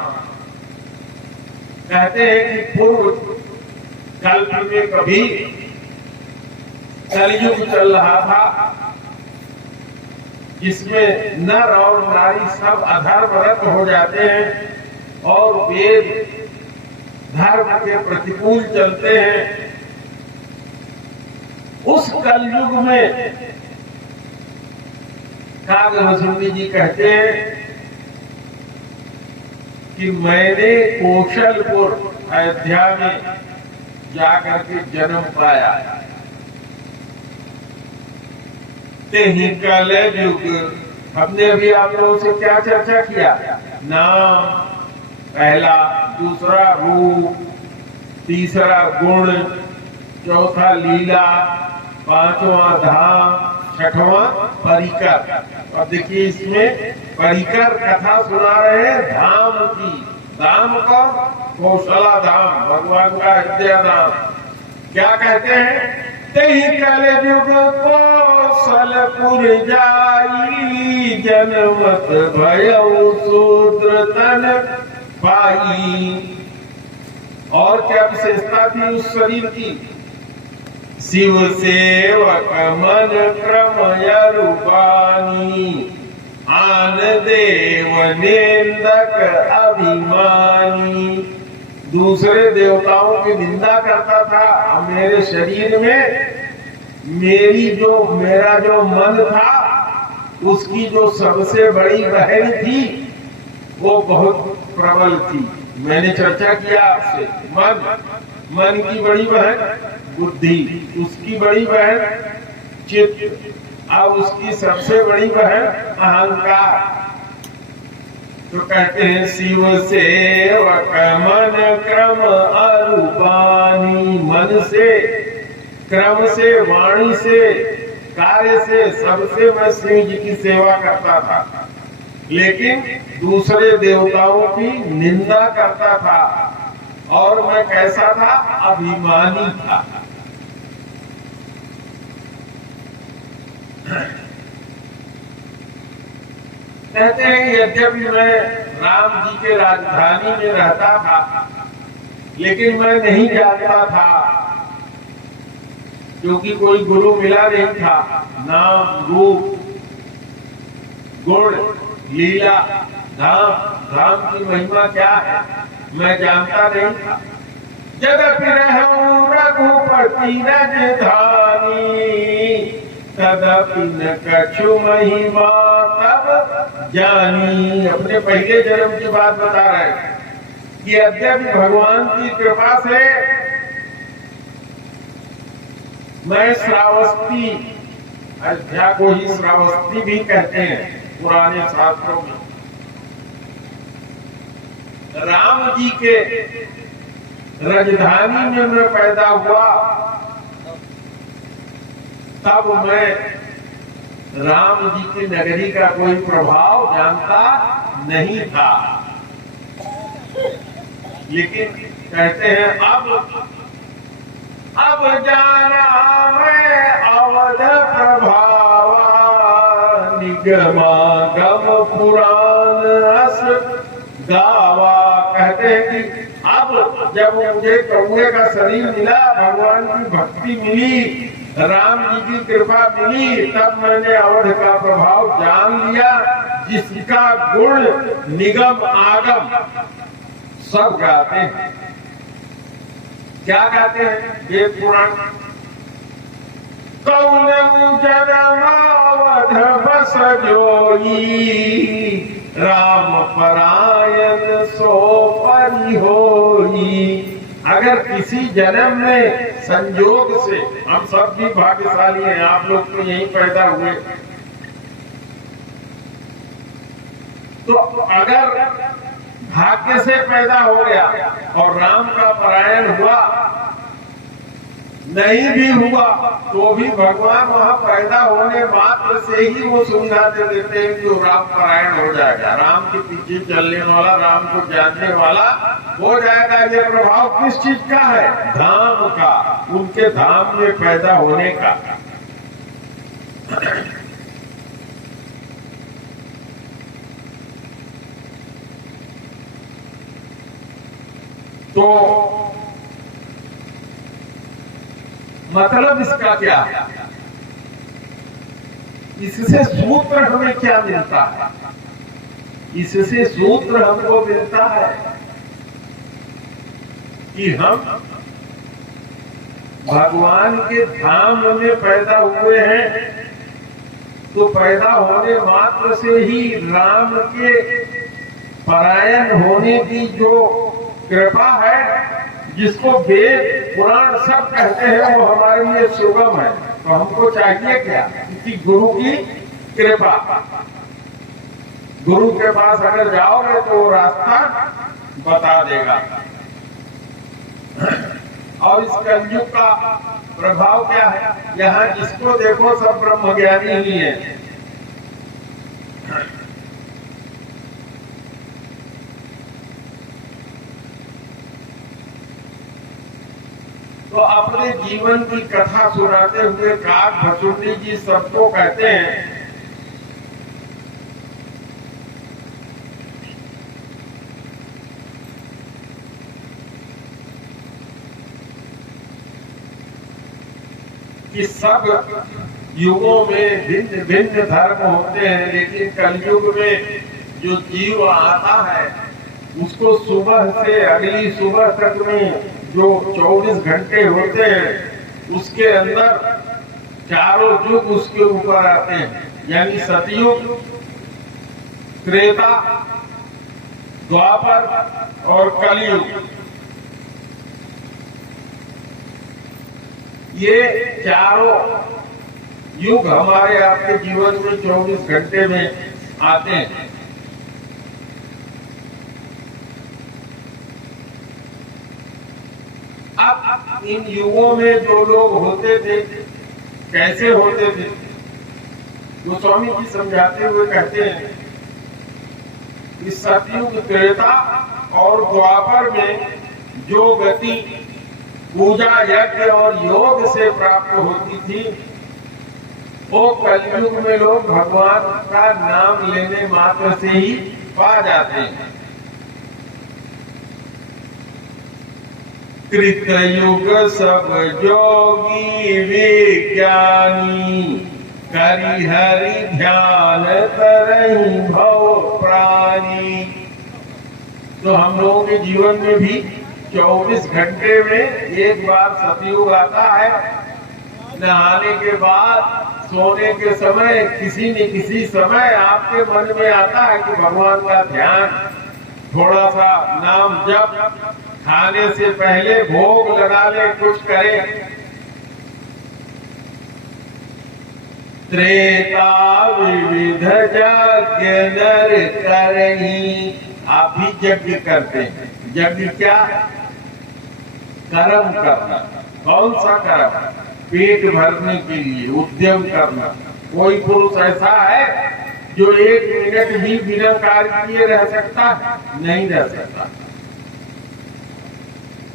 कहते हैं कि पूर्व कल्प में कभी कलयुग चल रहा था, जिसमें नर और नारी सब अधर्मरत हो जाते हैं और वेद धर्म के प्रतिकूल चलते हैं। उस कलयुग में काग भसुंडी जी कहते हैं कि मैंने कौशलपुर अयोध्या में जाकर के जन्म पाया। तेहि कलयुग, हमने अभी आप लोगों से क्या चर्चा किया, नाम पहला, दूसरा रूप, तीसरा गुण, चौथा लीला, पांचवा धाम, छठवां परिकर। और देखिए इसमें परिकर कथा सुना रहे हैं धाम की। धाम का कौशला धाम, भगवान का अयोध्या धाम। क्या कहते हैं, तेहि कलयुग कौशलपुर जाई, जनमत भयउ शूद्र तन पाई। और क्या विशेषता थी उस शरीर की, शिव सेवक मन क्रम यरुबानी, आन देव निंदक अभिमानी। दूसरे देवताओं की निंदा करता था। मेरे शरीर में मेरा जो मन था, उसकी जो सबसे बड़ी बहन थी वो बहुत प्रबल थी। मैंने चर्चा किया आपसे, मन की बड़ी बहन बुद्धि, उसकी बड़ी बहन चित्त, अब उसकी सबसे बड़ी बहन अहंकार। तो कहते हैं शिव सेवक मन क्रम अरूपानी, मन से, क्रम से, वाणी से, कार्य से, सबसे मैं शिव जी की सेवा करता था। लेकिन दूसरे देवताओं की निंदा करता था। और मैं कैसा था, अभिमानी था। कहते हैं यद्यपि मैं राम जी के राजधानी में रहता था, लेकिन मैं नहीं जानता था, क्योंकि कोई गुरु मिला नहीं था। नाम, रूप, गुण, लीला, धाम की महिमा क्या है मैं जानता नहीं था। जगति रहूं रघुपति राजधानी, तदपि न कछु महिमा तब जानी। अपने पहले जन्म की बात बता रहे हैं कि यद्यपि भगवान की कृपा से मैं श्रावस्ती, अयोध्या को ही श्रावस्ती भी कहते हैं पुराने शास्त्रों में, राम जी के राजधानी में मैं पैदा हुआ, तब मैं राम जी की नगरी का कोई प्रभाव जानता नहीं था। लेकिन कहते हैं अब जाना मैं अवध प्रभावा, निगमागम पुराण अस गावा। कहते हैं कि अब जब मुझे कौए का शरीर मिला, भगवान की भक्ति मिली, राम जी की कृपा मिली, तब मैंने अवध का प्रभाव जान लिया, जिसका गुण निगम आगम सब गाते हैं। क्या गाते हैं? वेद पुराण। कौन जन्मावध बस जोई, राम परायण सो परि होई। अगर किसी जन्म में संयोग से, हम सब भी भाग्यशाली हैं, आप लोग तो यहीं पैदा हुए, तो अगर भाग्य से पैदा हो गया और राम का परायण हुआ, नहीं भी हुआ तो भी भगवान वहां पैदा होने मात्र से ही वो सुविधा दे देते हैं कि राम परायण हो जाएगा, राम के पीछे चलने वाला, राम को जानने वाला हो जाएगा। ये प्रभाव किस चीज का है? धाम का, उनके धाम में पैदा होने का। तो मतलब इसका क्या है? इससे सूत्र हमें क्या मिलता है? इससे सूत्र हमको मिलता है कि हम भगवान के धाम में पैदा हुए हैं, तो पैदा होने मात्र से ही राम के परायण होने की जो कृपा है, जिसको वेद पुराण सब कहते हैं, वो हमारे लिए सुगम है। तो हमको चाहिए क्या? कि गुरु की कृपा। गुरु के पास अगर जाओगे तो वो रास्ता बता देगा। और इस कलयुग का प्रभाव क्या है? यहाँ जिसको देखो सब ब्रह्मज्ञानी ही है। तो अपने जीवन की कथा सुनाते हुए काग भसुंडी जी सबको कहते हैं कि सब युगों में भिन्न भिन्न धर्म होते हैं, लेकिन कलयुग में जो जीव आता है उसको सुबह से अगली सुबह तक में जो 24 घंटे होते हैं, उसके अंदर चारों युग उसके ऊपर आते हैं, यानी सतयुग, त्रेता, द्वापर और कलयुग। ये चारों युग हमारे आपके जीवन में 24 घंटे में आते हैं। अब इन युगों में जो लोग होते थे कैसे होते थे? गोस्वामी जी समझाते हुए कहते हैं कि सतयुग, त्रेता और द्वापर में जो गति पूजा, यज्ञ और योग से प्राप्त होती थी, वो कलयुग में लोग भगवान का नाम लेने मात्र से ही पा जाते हैं। कृतयुग सब जोगी विज्ञानी, करि हरि ध्यान तरहि भव प्राणी। तो हम लोगों के जीवन में भी 24 घंटे में एक बार सतयुग आता है। नहाने के बाद, सोने के समय, किसी न किसी समय आपके मन में आता है कि भगवान का ध्यान, थोड़ा सा नाम जप, खाने से पहले भोग लगा ले, कुछ करे। त्रेता विविध यज्ञ नर करही, आप भी यज्ञ करते हैं। यज्ञ क्या? कर्म करना। कौन सा कर्म? पेट भरने के लिए उद्यम करना, कोई पुरुष ऐसा है जो 1 मिनट भी बिना कार्य किए रह सकता है? नहीं रह सकता।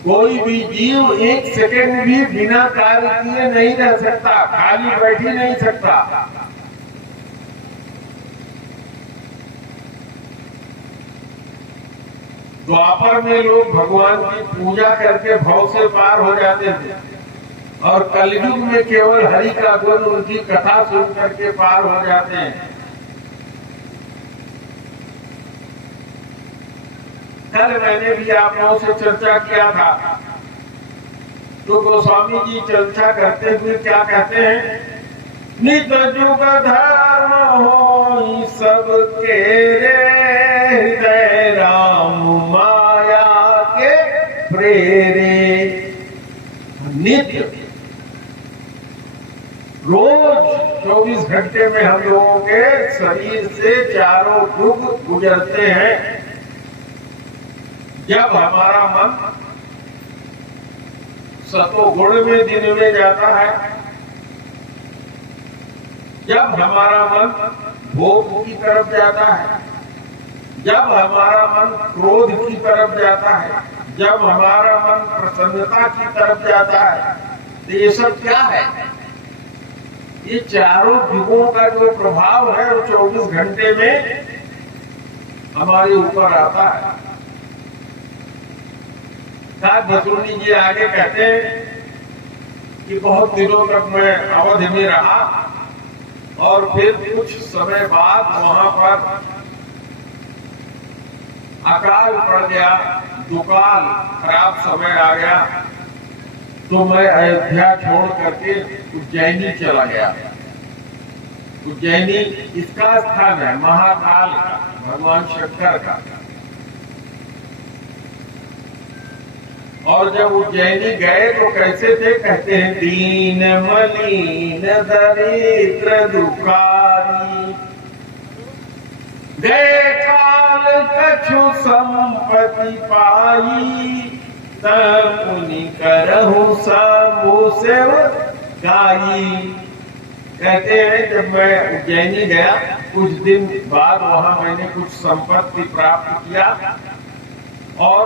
कोई भी जीव 1 सेकंड भी बिना कार्य किए नहीं रह सकता, खाली बैठ ही नहीं सकता। द्वापर में लोग भगवान की पूजा करके भव से पार हो जाते थे, और कलयुग में केवल हरि का गुण, उनकी कथा सुन करके पार हो जाते हैं। कल मैंने भी आप लोगों से चर्चा किया था, तो गोस्वामी जी चर्चा करते हुए क्या कहते हैं? नित जुग धर्म हो सबके हृदय राम माया के प्रेरे। नित्य रोज 24 घंटे में हम लोगों के शरीर से चारों युग गुजरते हैं। जब हमारा मन सतोगुण में दिन में जाता है, जब हमारा मन भोग की तरफ जाता है, जब हमारा मन क्रोध की तरफ जाता है, जब हमारा मन प्रसन्नता की तरफ जाता है, तो ये सब क्या है? ये चारों युगों का जो प्रभाव है वो 24 घंटे में हमारे ऊपर आता है। बसुनी जी आगे कहते हैं कि बहुत दिनों तक मैं अवध में रहा, और फिर कुछ समय बाद वहां पर अकाल पड़ गया, दुकाल, खराब समय आ गया, तो मैं अयोध्या छोड़ करके उज्जैनी चला गया। उज्जैनी इसका स्थान है महाकाल का, भगवान शंकर का। और जब उज्जैनी गए तो कैसे थे? कहते हैं दीन मलिन दरिद्र दुखारी, गए काल कछु संपत्ति पाई, तमुनि करहु समु सेव गाई। कहते हैं जब मैं उज्जैनी गया, कुछ दिन बाद वहां मैंने कुछ संपत्ति प्राप्त किया, और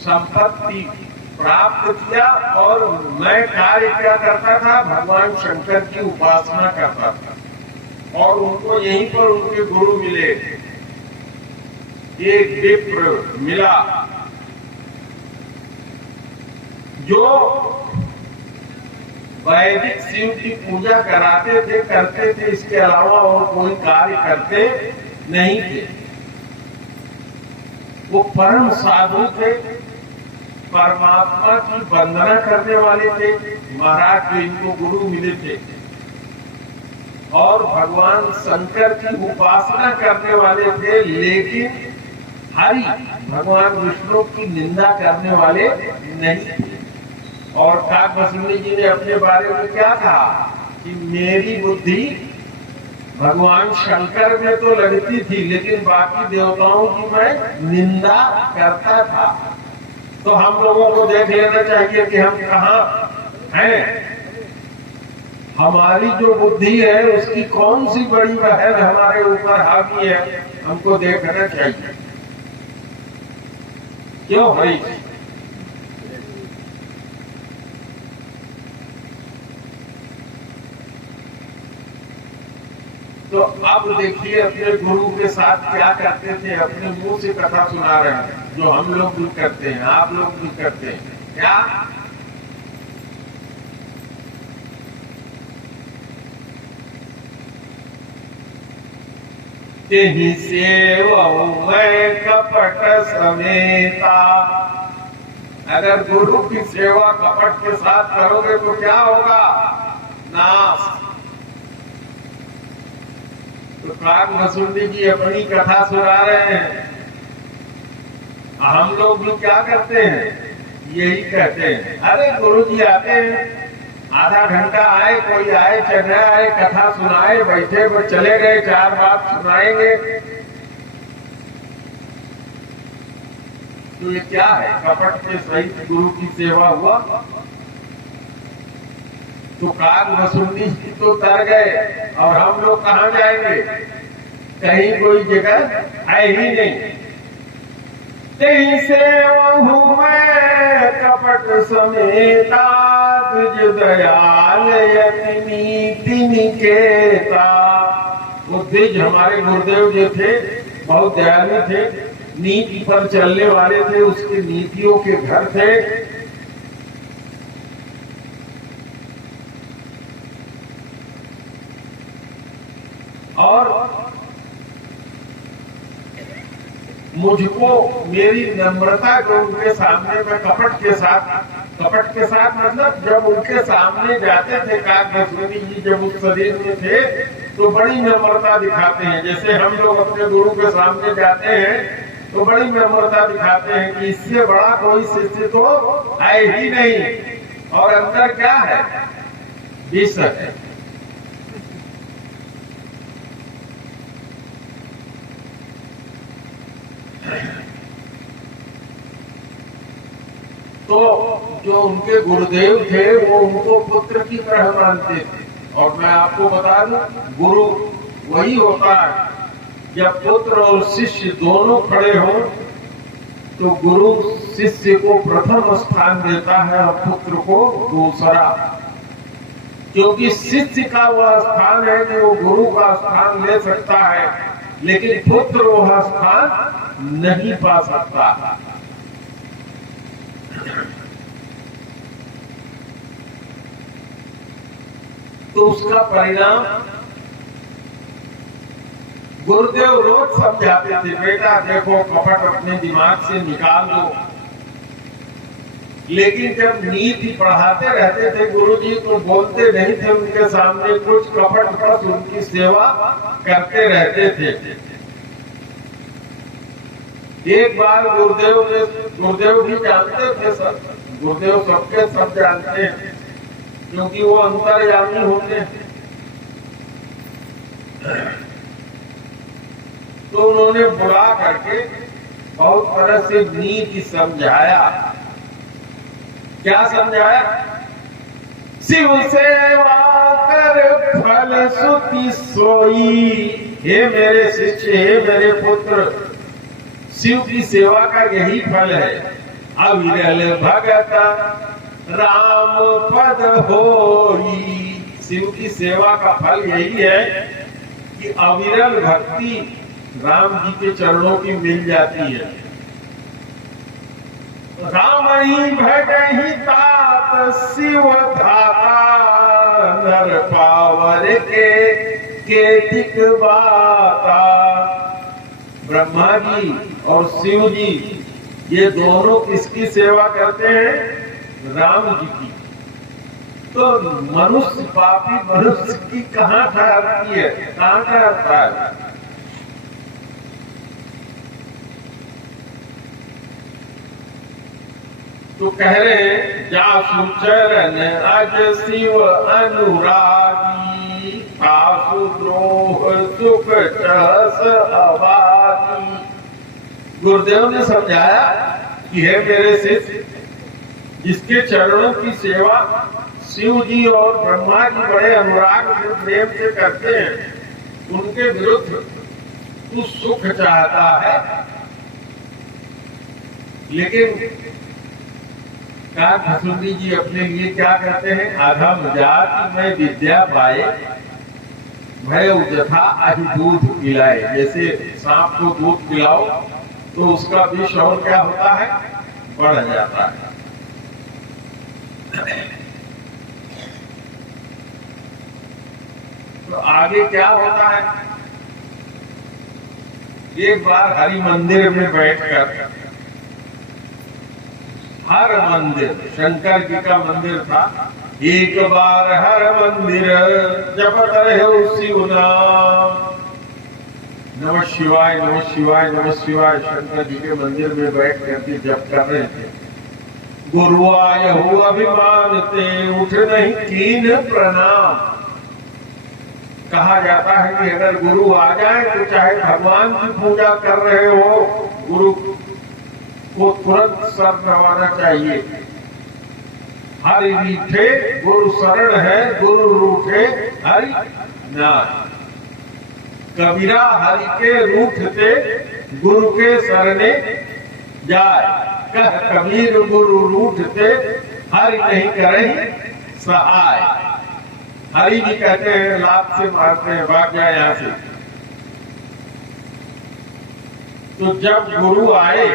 संपत्ति प्राप्त किया, और मैं कार्य क्या करता था? भगवान शंकर की उपासना करता था। और उनको यहीं पर उनके गुरु मिले, एक विप्र मिला जो वैदिक शिव की पूजा कराते थे, करते थे, इसके अलावा और कोई कार्य करते नहीं थे। वो परम साधु थे, परमात्मा की वंदना करने वाले थे। महाराज जो इनको गुरु मिले थे, और भगवान शंकर की उपासना करने वाले थे, लेकिन हरि भगवान विष्णु की निंदा करने वाले नहीं थे। और काकभस्मी जी ने अपने बारे में क्या कहा कि मेरी बुद्धि भगवान शंकर में तो लगती थी, लेकिन बाकी देवताओं की मैं निंदा करता था। तो हम लोगों को देख लेना चाहिए कि हम कहाँ हैं। हमारी जो बुद्धि है उसकी कौन सी बड़ी बहन हमारे ऊपर हावी है, हमको देखना चाहिए। क्यों भाई? तो अब देखिए अपने गुरु के साथ क्या करते थे, अपने मुंह से कथा सुना रहे हैं, जो हम लोग भी करते हैं, आप लोग भी करते हैं। क्या तेहि सेवौ मैं कपट समेता। अगर गुरु की सेवा कपट के साथ करोगे तो क्या होगा? नाश। तो काकभस्मी जी अपनी कथा सुना रहे हैं, हम लोग भी क्या करते हैं? यही कहते हैं, अरे गुरु जी आते हैं, आधा घंटा आए, कोई आए चाहे न आए, कथा सुनाए, बैठे वो चले गए, 4 बात सुनाएंगे। तो ये क्या है? कपट के सहित गुरु की सेवा हुआ। तो काकभस्मी जी तो तर गए, और हम लोग कहाँ जाएंगे? कहीं कोई जगह है ही नहीं। तेई से वहु मैं कपट समेता, तुझ दयाल यति नीति निकेता। वो द्विज हमारे गुरुदेव जो थे बहुत दयालु थे, नीति पर चलने वाले थे, उसके नीतियों के घर थे। और मुझको मेरी नम्रता को उनके सामने में कपट के साथ मतलब जब उनके सामने जाते थे काकभस्मी जी, जब उस शरीर में थे तो बड़ी नम्रता दिखाते हैं। जैसे हम लोग अपने गुरु के सामने जाते हैं तो बड़ी नम्रता दिखाते हैं कि इससे बड़ा कोई शिष्य तो है ही नहीं। और अंदर क्या है? विष है। तो जो उनके गुरुदेव थे वो उनको पुत्र की तरह मानते थे। और मैं आपको बता दूं, गुरु वही होता है जब पुत्र और शिष्य दोनों खड़े हों तो गुरु शिष्य को प्रथम स्थान देता है और पुत्र को दूसरा। क्योंकि शिष्य का वह स्थान है कि वो गुरु का स्थान ले सकता है, लेकिन पुत्र वह स्थान नहीं पा सकता। तो उसका परिणाम गुरुदेव रोज समझाते थे, बेटा देखो कपट अपने दिमाग से निकाल दो। लेकिन जब नीति पढ़ाते रहते थे गुरुजी तो बोलते नहीं थे उनके सामने कुछ, कपट बस उनकी सेवा करते रहते थे। एक बार गुरुदेव भी जानते थे सब, गुरुदेव सबके सब जानते हैं क्योंकि वो अंतर्यामी होते हैं। तो उन्होंने बुला करके बहुत तरह से नीति समझाया। क्या समझाया? शिव सेवा कर फल सुति सोई। हे मेरे शिष्य, हे मेरे पुत्र, शिव की सेवा का यही फल है। अविरल भगत राम पद होई। शिव की सेवा का फल यही है कि अविरल भक्ति राम जी के चरणों की मिल जाती है। राम ही भगहि तात शिव धाता, नर पावर के दिखवाता। ब्रह्मा जी और शिव जी ये दोनों किसकी सेवा करते हैं? राम जी की। तो मनुष्य, पापी मनुष्य की कहाँ ठहरती है? कहाँ ठहरता है? तो कह रहे जासु चरण अज शिव अनुरागी, आसु द्रोह सुख चस अबादी। गुरुदेव ने समझाया कि हे मेरे शिष्य, जिसके चरणों की सेवा शिव जी और ब्रह्मा जी बड़े अनुराग से प्रेम से करते हैं, उनके विरुद्ध तू सुख चाहता है। लेकिन काकभस्मी जी अपने लिए क्या करते हैं? अधम जाति में विद्या पाए, भय जथा अहि दूध पिलाए। जैसे सांप को दूध पिलाओ तो उसका विष और क्या होता है? बढ़ जाता है। तो आगे क्या होता है? एक बार हरि मंदिर में बैठकर, हर मंदिर शंकर जी का मंदिर था, एक बार हर मंदिर जपत रहे शिव नाम। नमः शिवाय नमः शिवाय नमः शिवाय शंकर जी के मंदिर में बैठ करके जप कर रहे थे। गुरु आय हो अभिमान ते, उठ नहीं कीन प्रणाम। कहा जाता है कि अगर गुरु आ जाए तो चाहे भगवान की पूजा कर रहे हो, गुरु को तुरंत सर नवाना चाहिए। हरि रीठे गुरु शरण है, गुरु रूठे हरि नाथ। कबीरा हरि के रूठते गुरु के शरणे जाए। कह कबीर गुरु रूठते हरि नहीं करे सहाय। हरि जी कहते हैं लात से मारते हैं, भाग जाए यहां से। तो जब गुरु आए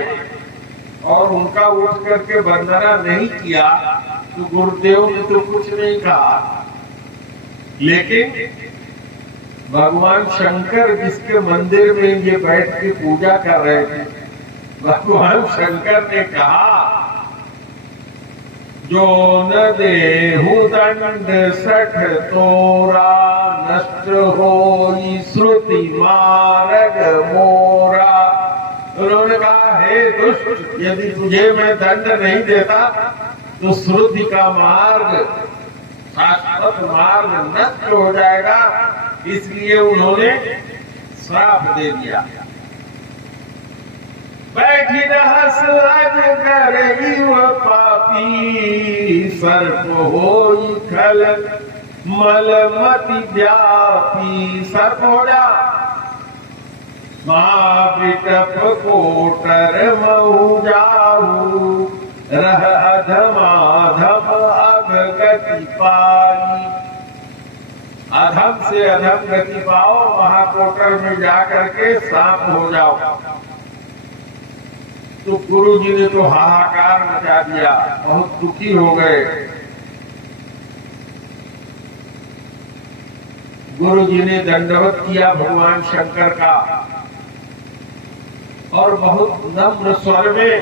और उनका उठ करके वंदना नहीं किया तो गुरुदेव ने तो कुछ नहीं कहा, लेकिन भगवान शंकर जिसके मंदिर में ये बैठ के पूजा कर रहे थे, भगवान शंकर ने कहा जो न देहु दंड सठ तोरा, नष्ट होई श्रुति मार्ग मोरा। उन्होंने कहा हे दुष्ट, यदि तुझे मैं दंड नहीं देता तो श्रुति का मार्ग, शाश्वत मार्ग नष्ट हो जाएगा, इसलिए उन्होंने श्राप दे दिया। बैठी रहस अजगर इव पापी, सर्प होई खल मलमति व्यापी। सर्प हो जा महाविटप कोटर महु जाऊ, रह अधमाधम अधगति पाई। अधम से अधम गति पाओ, महाकोटर में जाकर के सांप हो जाओ। तो गुरु जी ने तो हाहाकार मचा दिया, बहुत दुखी हो गए। गुरु जी ने दंडवत किया भगवान शंकर का और बहुत नम्र स्वर में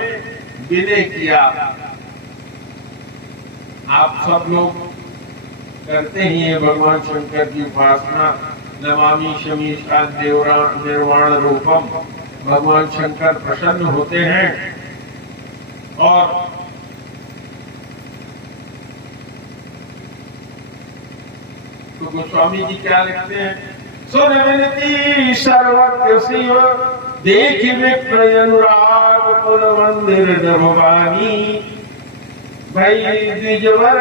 विनय किया। आप सब लोग करते ही हैं भगवान शंकर की उपासना। नमामि शमीशान देवरा निर्वाण रूपम। भगवान शंकर प्रसन्न होते हैं और तो गोस्वामी जी क्या लिखते हैं, सुन विनती सर्वज्ञ शिव, देख विप्र अनुराग पुर मंदिर भवानी। भाई द्विजवर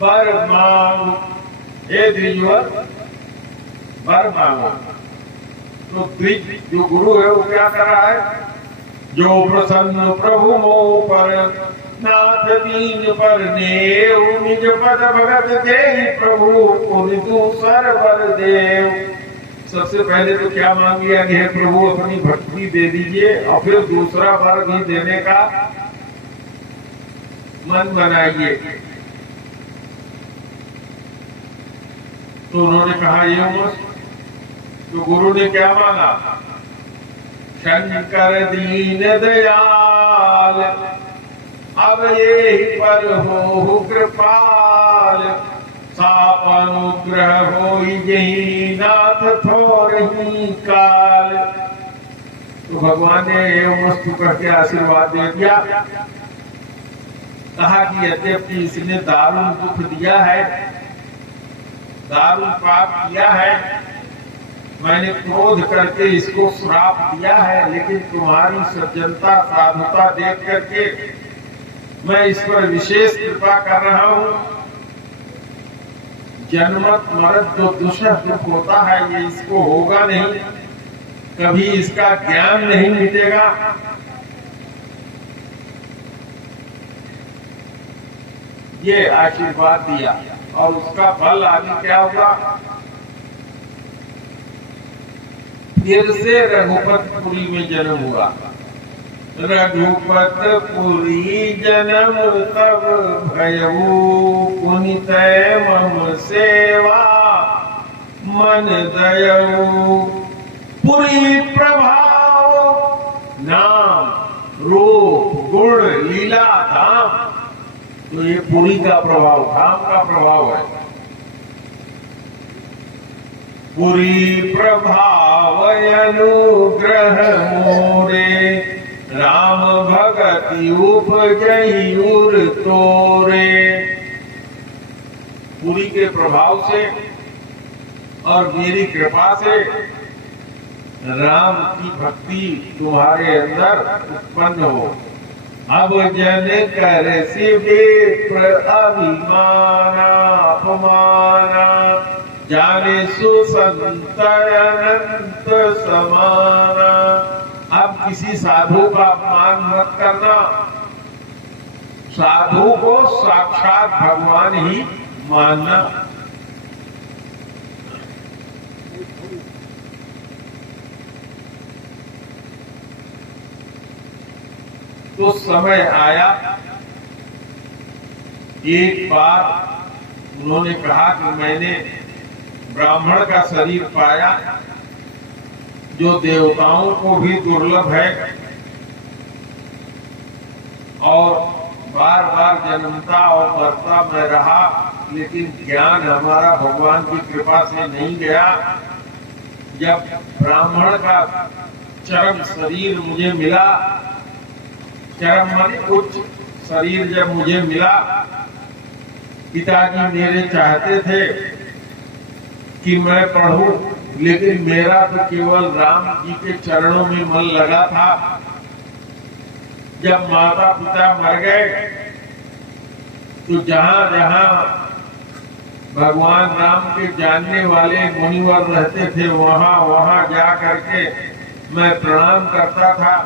वर मांग, हे द्विजवर वर मांगो। तो द्विज जो गुरु है वो क्या कर रहा है, जो प्रसन्न प्रभु मोह पर, नाथ दीन पर नेव, निज पद भगत दे प्रभु पुनि दूसर वर देव। सबसे पहले तो क्या मांग लिया कि हे प्रभु अपनी भक्ति दे दीजिए, और फिर दूसरा वर भी देने का मन बनाइए। तो उन्होंने कहा ये मस्त। तो गुरु ने क्या मांगा, शंकर दीन दयाल, अब ये पर हो कृपाल, साप अनुग्रह होई जही नाथ थोरही काल। तो भगवान ने मस्तु करके आशीर्वाद दे दिया। कहा कि यद्यपि इसने दारुण दुख दिया है, दारुण पाप किया है, मैंने क्रोध करके इसको श्राप दिया है, लेकिन तुम्हारी सज्जनता साधुता देख करके मैं इस पर विशेष कृपा कर रहा हूं। जन्मत मरत जो दुष्ट दुख होता है ये इसको होगा नहीं, कभी इसका ज्ञान नहीं मिटेगा। ये आशीर्वाद दिया और उसका फल आगे क्या होगा, फिर से रघुपतपुरी में जन्म हुआ। रघुपतपुरी जन्म तब भयऊ, पुनित मम सेवा मन दयऊ। पुरी प्रभाव नाम रूप गुण लीला धाम। तो ये पुरी का प्रभाव, धाम का प्रभाव है। पुरी प्रभाव अनुग्रह मोरे, राम भगति उपजई उर तोरे। पुरी के प्रभाव से और मेरी कृपा से राम की भक्ति तुम्हारे अंदर उत्पन्न हो। अब जन कर विप्र अभिमाना अपमाना, जाने सुसंत अनंत समाना। अब किसी साधु का अपमान मत करना, साधु को साक्षात भगवान ही मानना। तो समय आया, एक बार उन्होंने कहा कि मैंने ब्राह्मण का शरीर पाया जो देवताओं को भी दुर्लभ है और बार बार जन्मता और मरता मैं रहा, लेकिन ज्ञान हमारा भगवान की कृपा से नहीं गया। जब ब्राह्मण का चरम शरीर मुझे मिला, चरम माने उच्च शरीर जब मुझे मिला, पिताजी मेरे चाहते थे कि मैं पढ़ूं, लेकिन मेरा तो केवल राम जी के चरणों में मन लगा था। जब माता पिता मर गए तो जहां जहां भगवान राम के जानने वाले मुनिवर रहते थे वहां वहां जा करके मैं प्रणाम करता था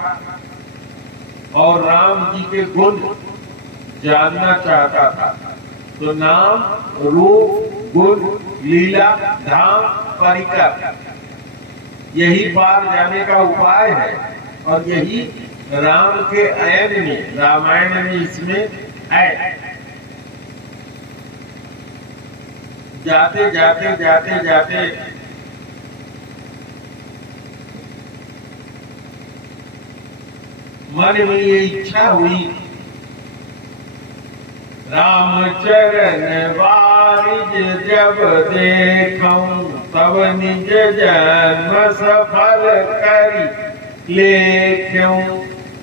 और राम जी के गुण जानना चाहता था। तो नाम, रूप, गुण, लीला, धाम, परिकर, यही पार जाने का उपाय है और यही राम के अयन में, रामायण में इसमें है। जाते जाते जाते जाते मन में ये इच्छा हुई, राम चरण वारिज जब देखूं, तब निज जन्म सफल करी लेख्यूं।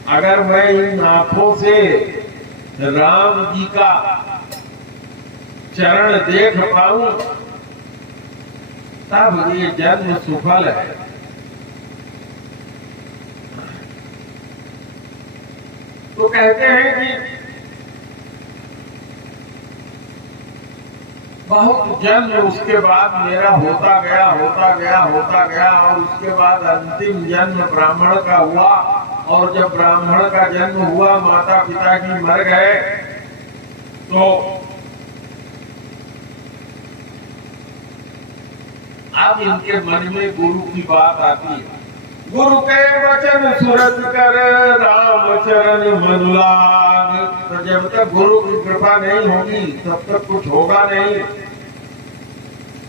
अगर मैं इन आंखों से राम जी का चरण देख पाऊं तब ये जन्म सफल है। तो कहते हैं कि बहुत जन्म उसके बाद मेरा होता गया और उसके बाद अंतिम जन्म ब्राह्मण का हुआ। और जब ब्राह्मण का जन्म हुआ, माता पिता जी मर गए, तो अब इनके मन में गुरु की बात आती है। गुरु के वचन सुरत कर राम चरण मन लाग। तो जब तक गुरु की कृपा नहीं होगी तब तक कुछ होगा नहीं।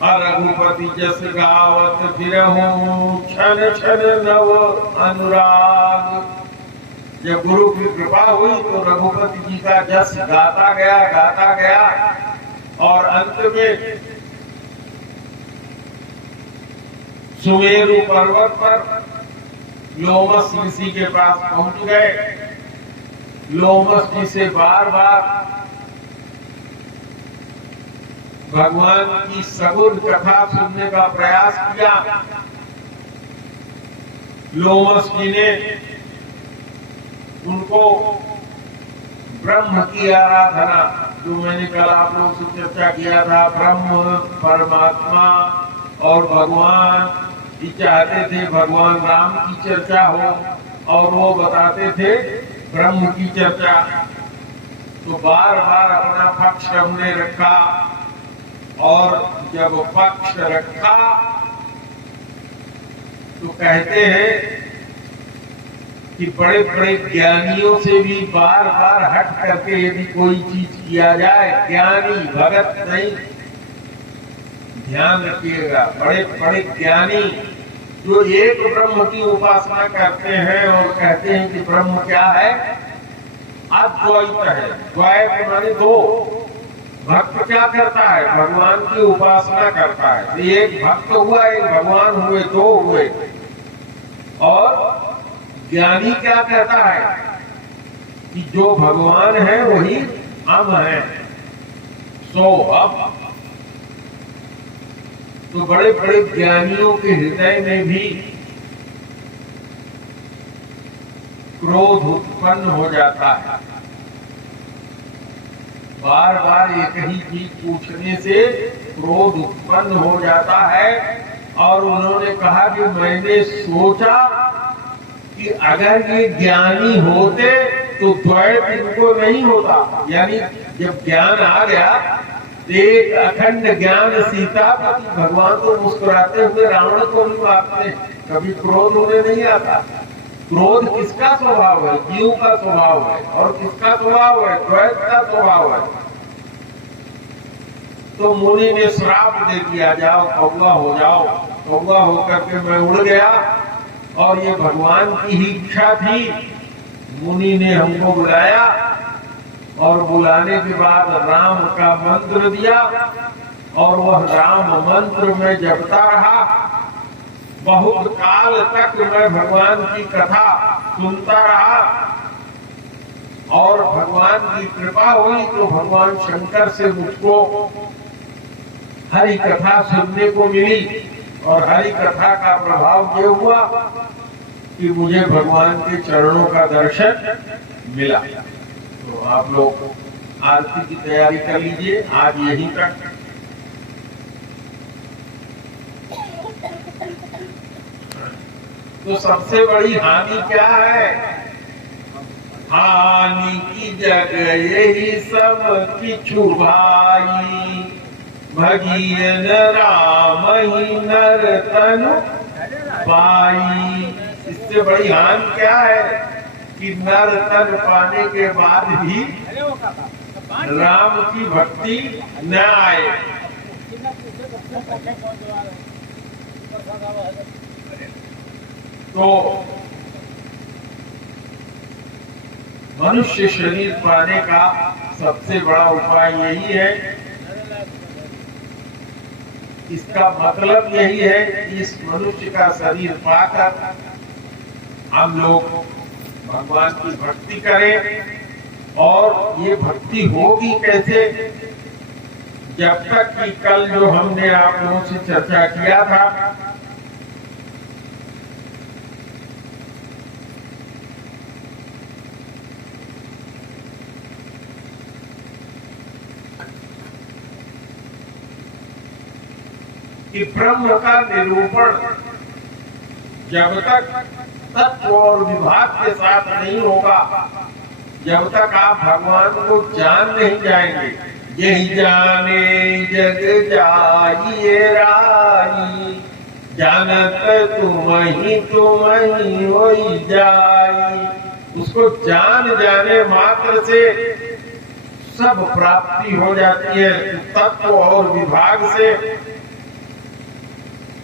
रघुपति जस गावत फिरहूं, क्षण क्षण नव अनुराग। जब गुरु की कृपा हुई तो रघुपति जी का जस गाता गया और अंत में सुमेरु पर्वत पर लोमस ऋषि के पास पहुंच गए। लोमस जी से बार बार भगवान की सगुण कथा सुनने का प्रयास किया। लोमस जी ने उनको ब्रह्म की आराधना, जो मैंने कल आप लोगों से चर्चा किया था, ब्रह्म, परमात्मा और भगवान ये चाहते थे भगवान राम की चर्चा हो और वो बताते थे ब्रह्म की चर्चा। तो बार बार अपना पक्ष हमने रखा और जब पक्ष रखा तो कहते हैं कि बड़े बड़े ज्ञानियों से भी बार बार हट करके यदि कोई चीज किया जाए, ज्ञानी भगत नहीं, ध्यान रखिएगा, बड़े बड़े ज्ञानी जो एक ब्रह्म की उपासना करते हैं और कहते हैं कि ब्रह्म क्या है, अद्वैत है। द्वैत माने दो। भक्त क्या करता है? भगवान की उपासना करता है। तो एक भक्त हुआ, एक भगवान हुए, दो हुए। और ज्ञानी क्या कहता है कि जो भगवान है वही हम हैं, सो अब। तो बड़े बड़े ज्ञानियों के हृदय में भी क्रोध उत्पन्न हो जाता है। बार बार एक ही चीज पूछने से क्रोध उत्पन्न हो जाता है। और उन्होंने कहा कि मैंने सोचा कि अगर ये ज्ञानी होते तो द्वैत इनको नहीं होता। यानी जब ज्ञान आ गया, एक अखंड ज्ञान सीता भगवान तो मुस्कुराते हुए रावण को भी मारते, कभी क्रोध उन्हें नहीं आता। क्रोध किसका स्वभाव है? जीव का स्वभाव है। और किसका स्वभाव है? द्वैत का स्वभाव है। तो मुनि ने श्राप दे दिया, जाओ कौवा हो जाओ। कौवा होकर के मैं उड़ गया और ये भगवान की ही इच्छा थी। मुनि ने हमको बुलाया और बुलाने के बाद राम का मंत्र दिया और वह राम मंत्र में जपता रहा। बहुत काल तक मैं भगवान की कथा सुनता रहा और भगवान की कृपा हुई तो भगवान शंकर से मुझको हरि कथा सुनने को मिली। और हरि कथा का प्रभाव ये हुआ कि मुझे भगवान के चरणों का दर्शन मिला। तो आप लोग आरती की तैयारी कर लीजिए। आज यहीं तक। तो सबसे बड़ी हानि क्या है? हानि की जगह यही सब किछु भाई, भगियन राम ही नर तन पाई। इससे बड़ी हानि क्या है कि नर तन पाने के बाद भी राम की भक्ति न आए। तो मनुष्य शरीर पाने का सबसे बड़ा उपाय यही है। इसका मतलब यही है कि इस मनुष्य का शरीर पाकर हम लोग भगवान की भक्ति करें। और ये भक्ति होगी कैसे? जब तक कि कल जो हमने आप लोगों से चर्चा किया था कि ब्रह्म का निरूपण जब तक तत्व और विभाग के साथ नहीं होगा, जब तक आप भगवान को जान नहीं जाएंगे। यही जाने जग जाइए राई, जानत तुम ही होई जाई। उसको जान जाने मात्र से सब प्राप्ति हो जाती है। तत्व और विभाग से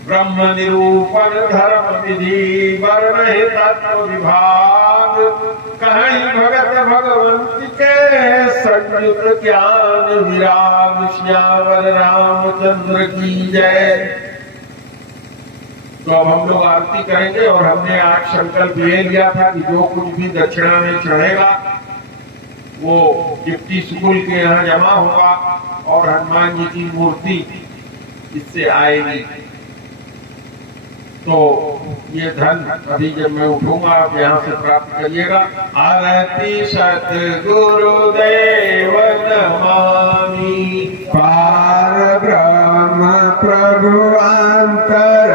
ब्रह्म निरूपण धर्म विधि वर्ण तत्व विभाग, कहीं भगत भगवंत के संयुक्त ज्ञान विराग। श्यावर रामचंद्र की जय। तो अब हम लोग आरती करेंगे और हमने आज संकल्प ये लिया था कि जो कुछ भी दक्षिणा में चढ़ेगा वो डिप्टी स्कूल के यहाँ जमा होगा और हनुमान जी की मूर्ति इससे आएगी। तो ये धन अभी जब मैं उठूंगा आप यहाँ से प्राप्त करिएगा। आरती सतगुरुदेव नमामि। पार ब्रह्म प्रभु अंतर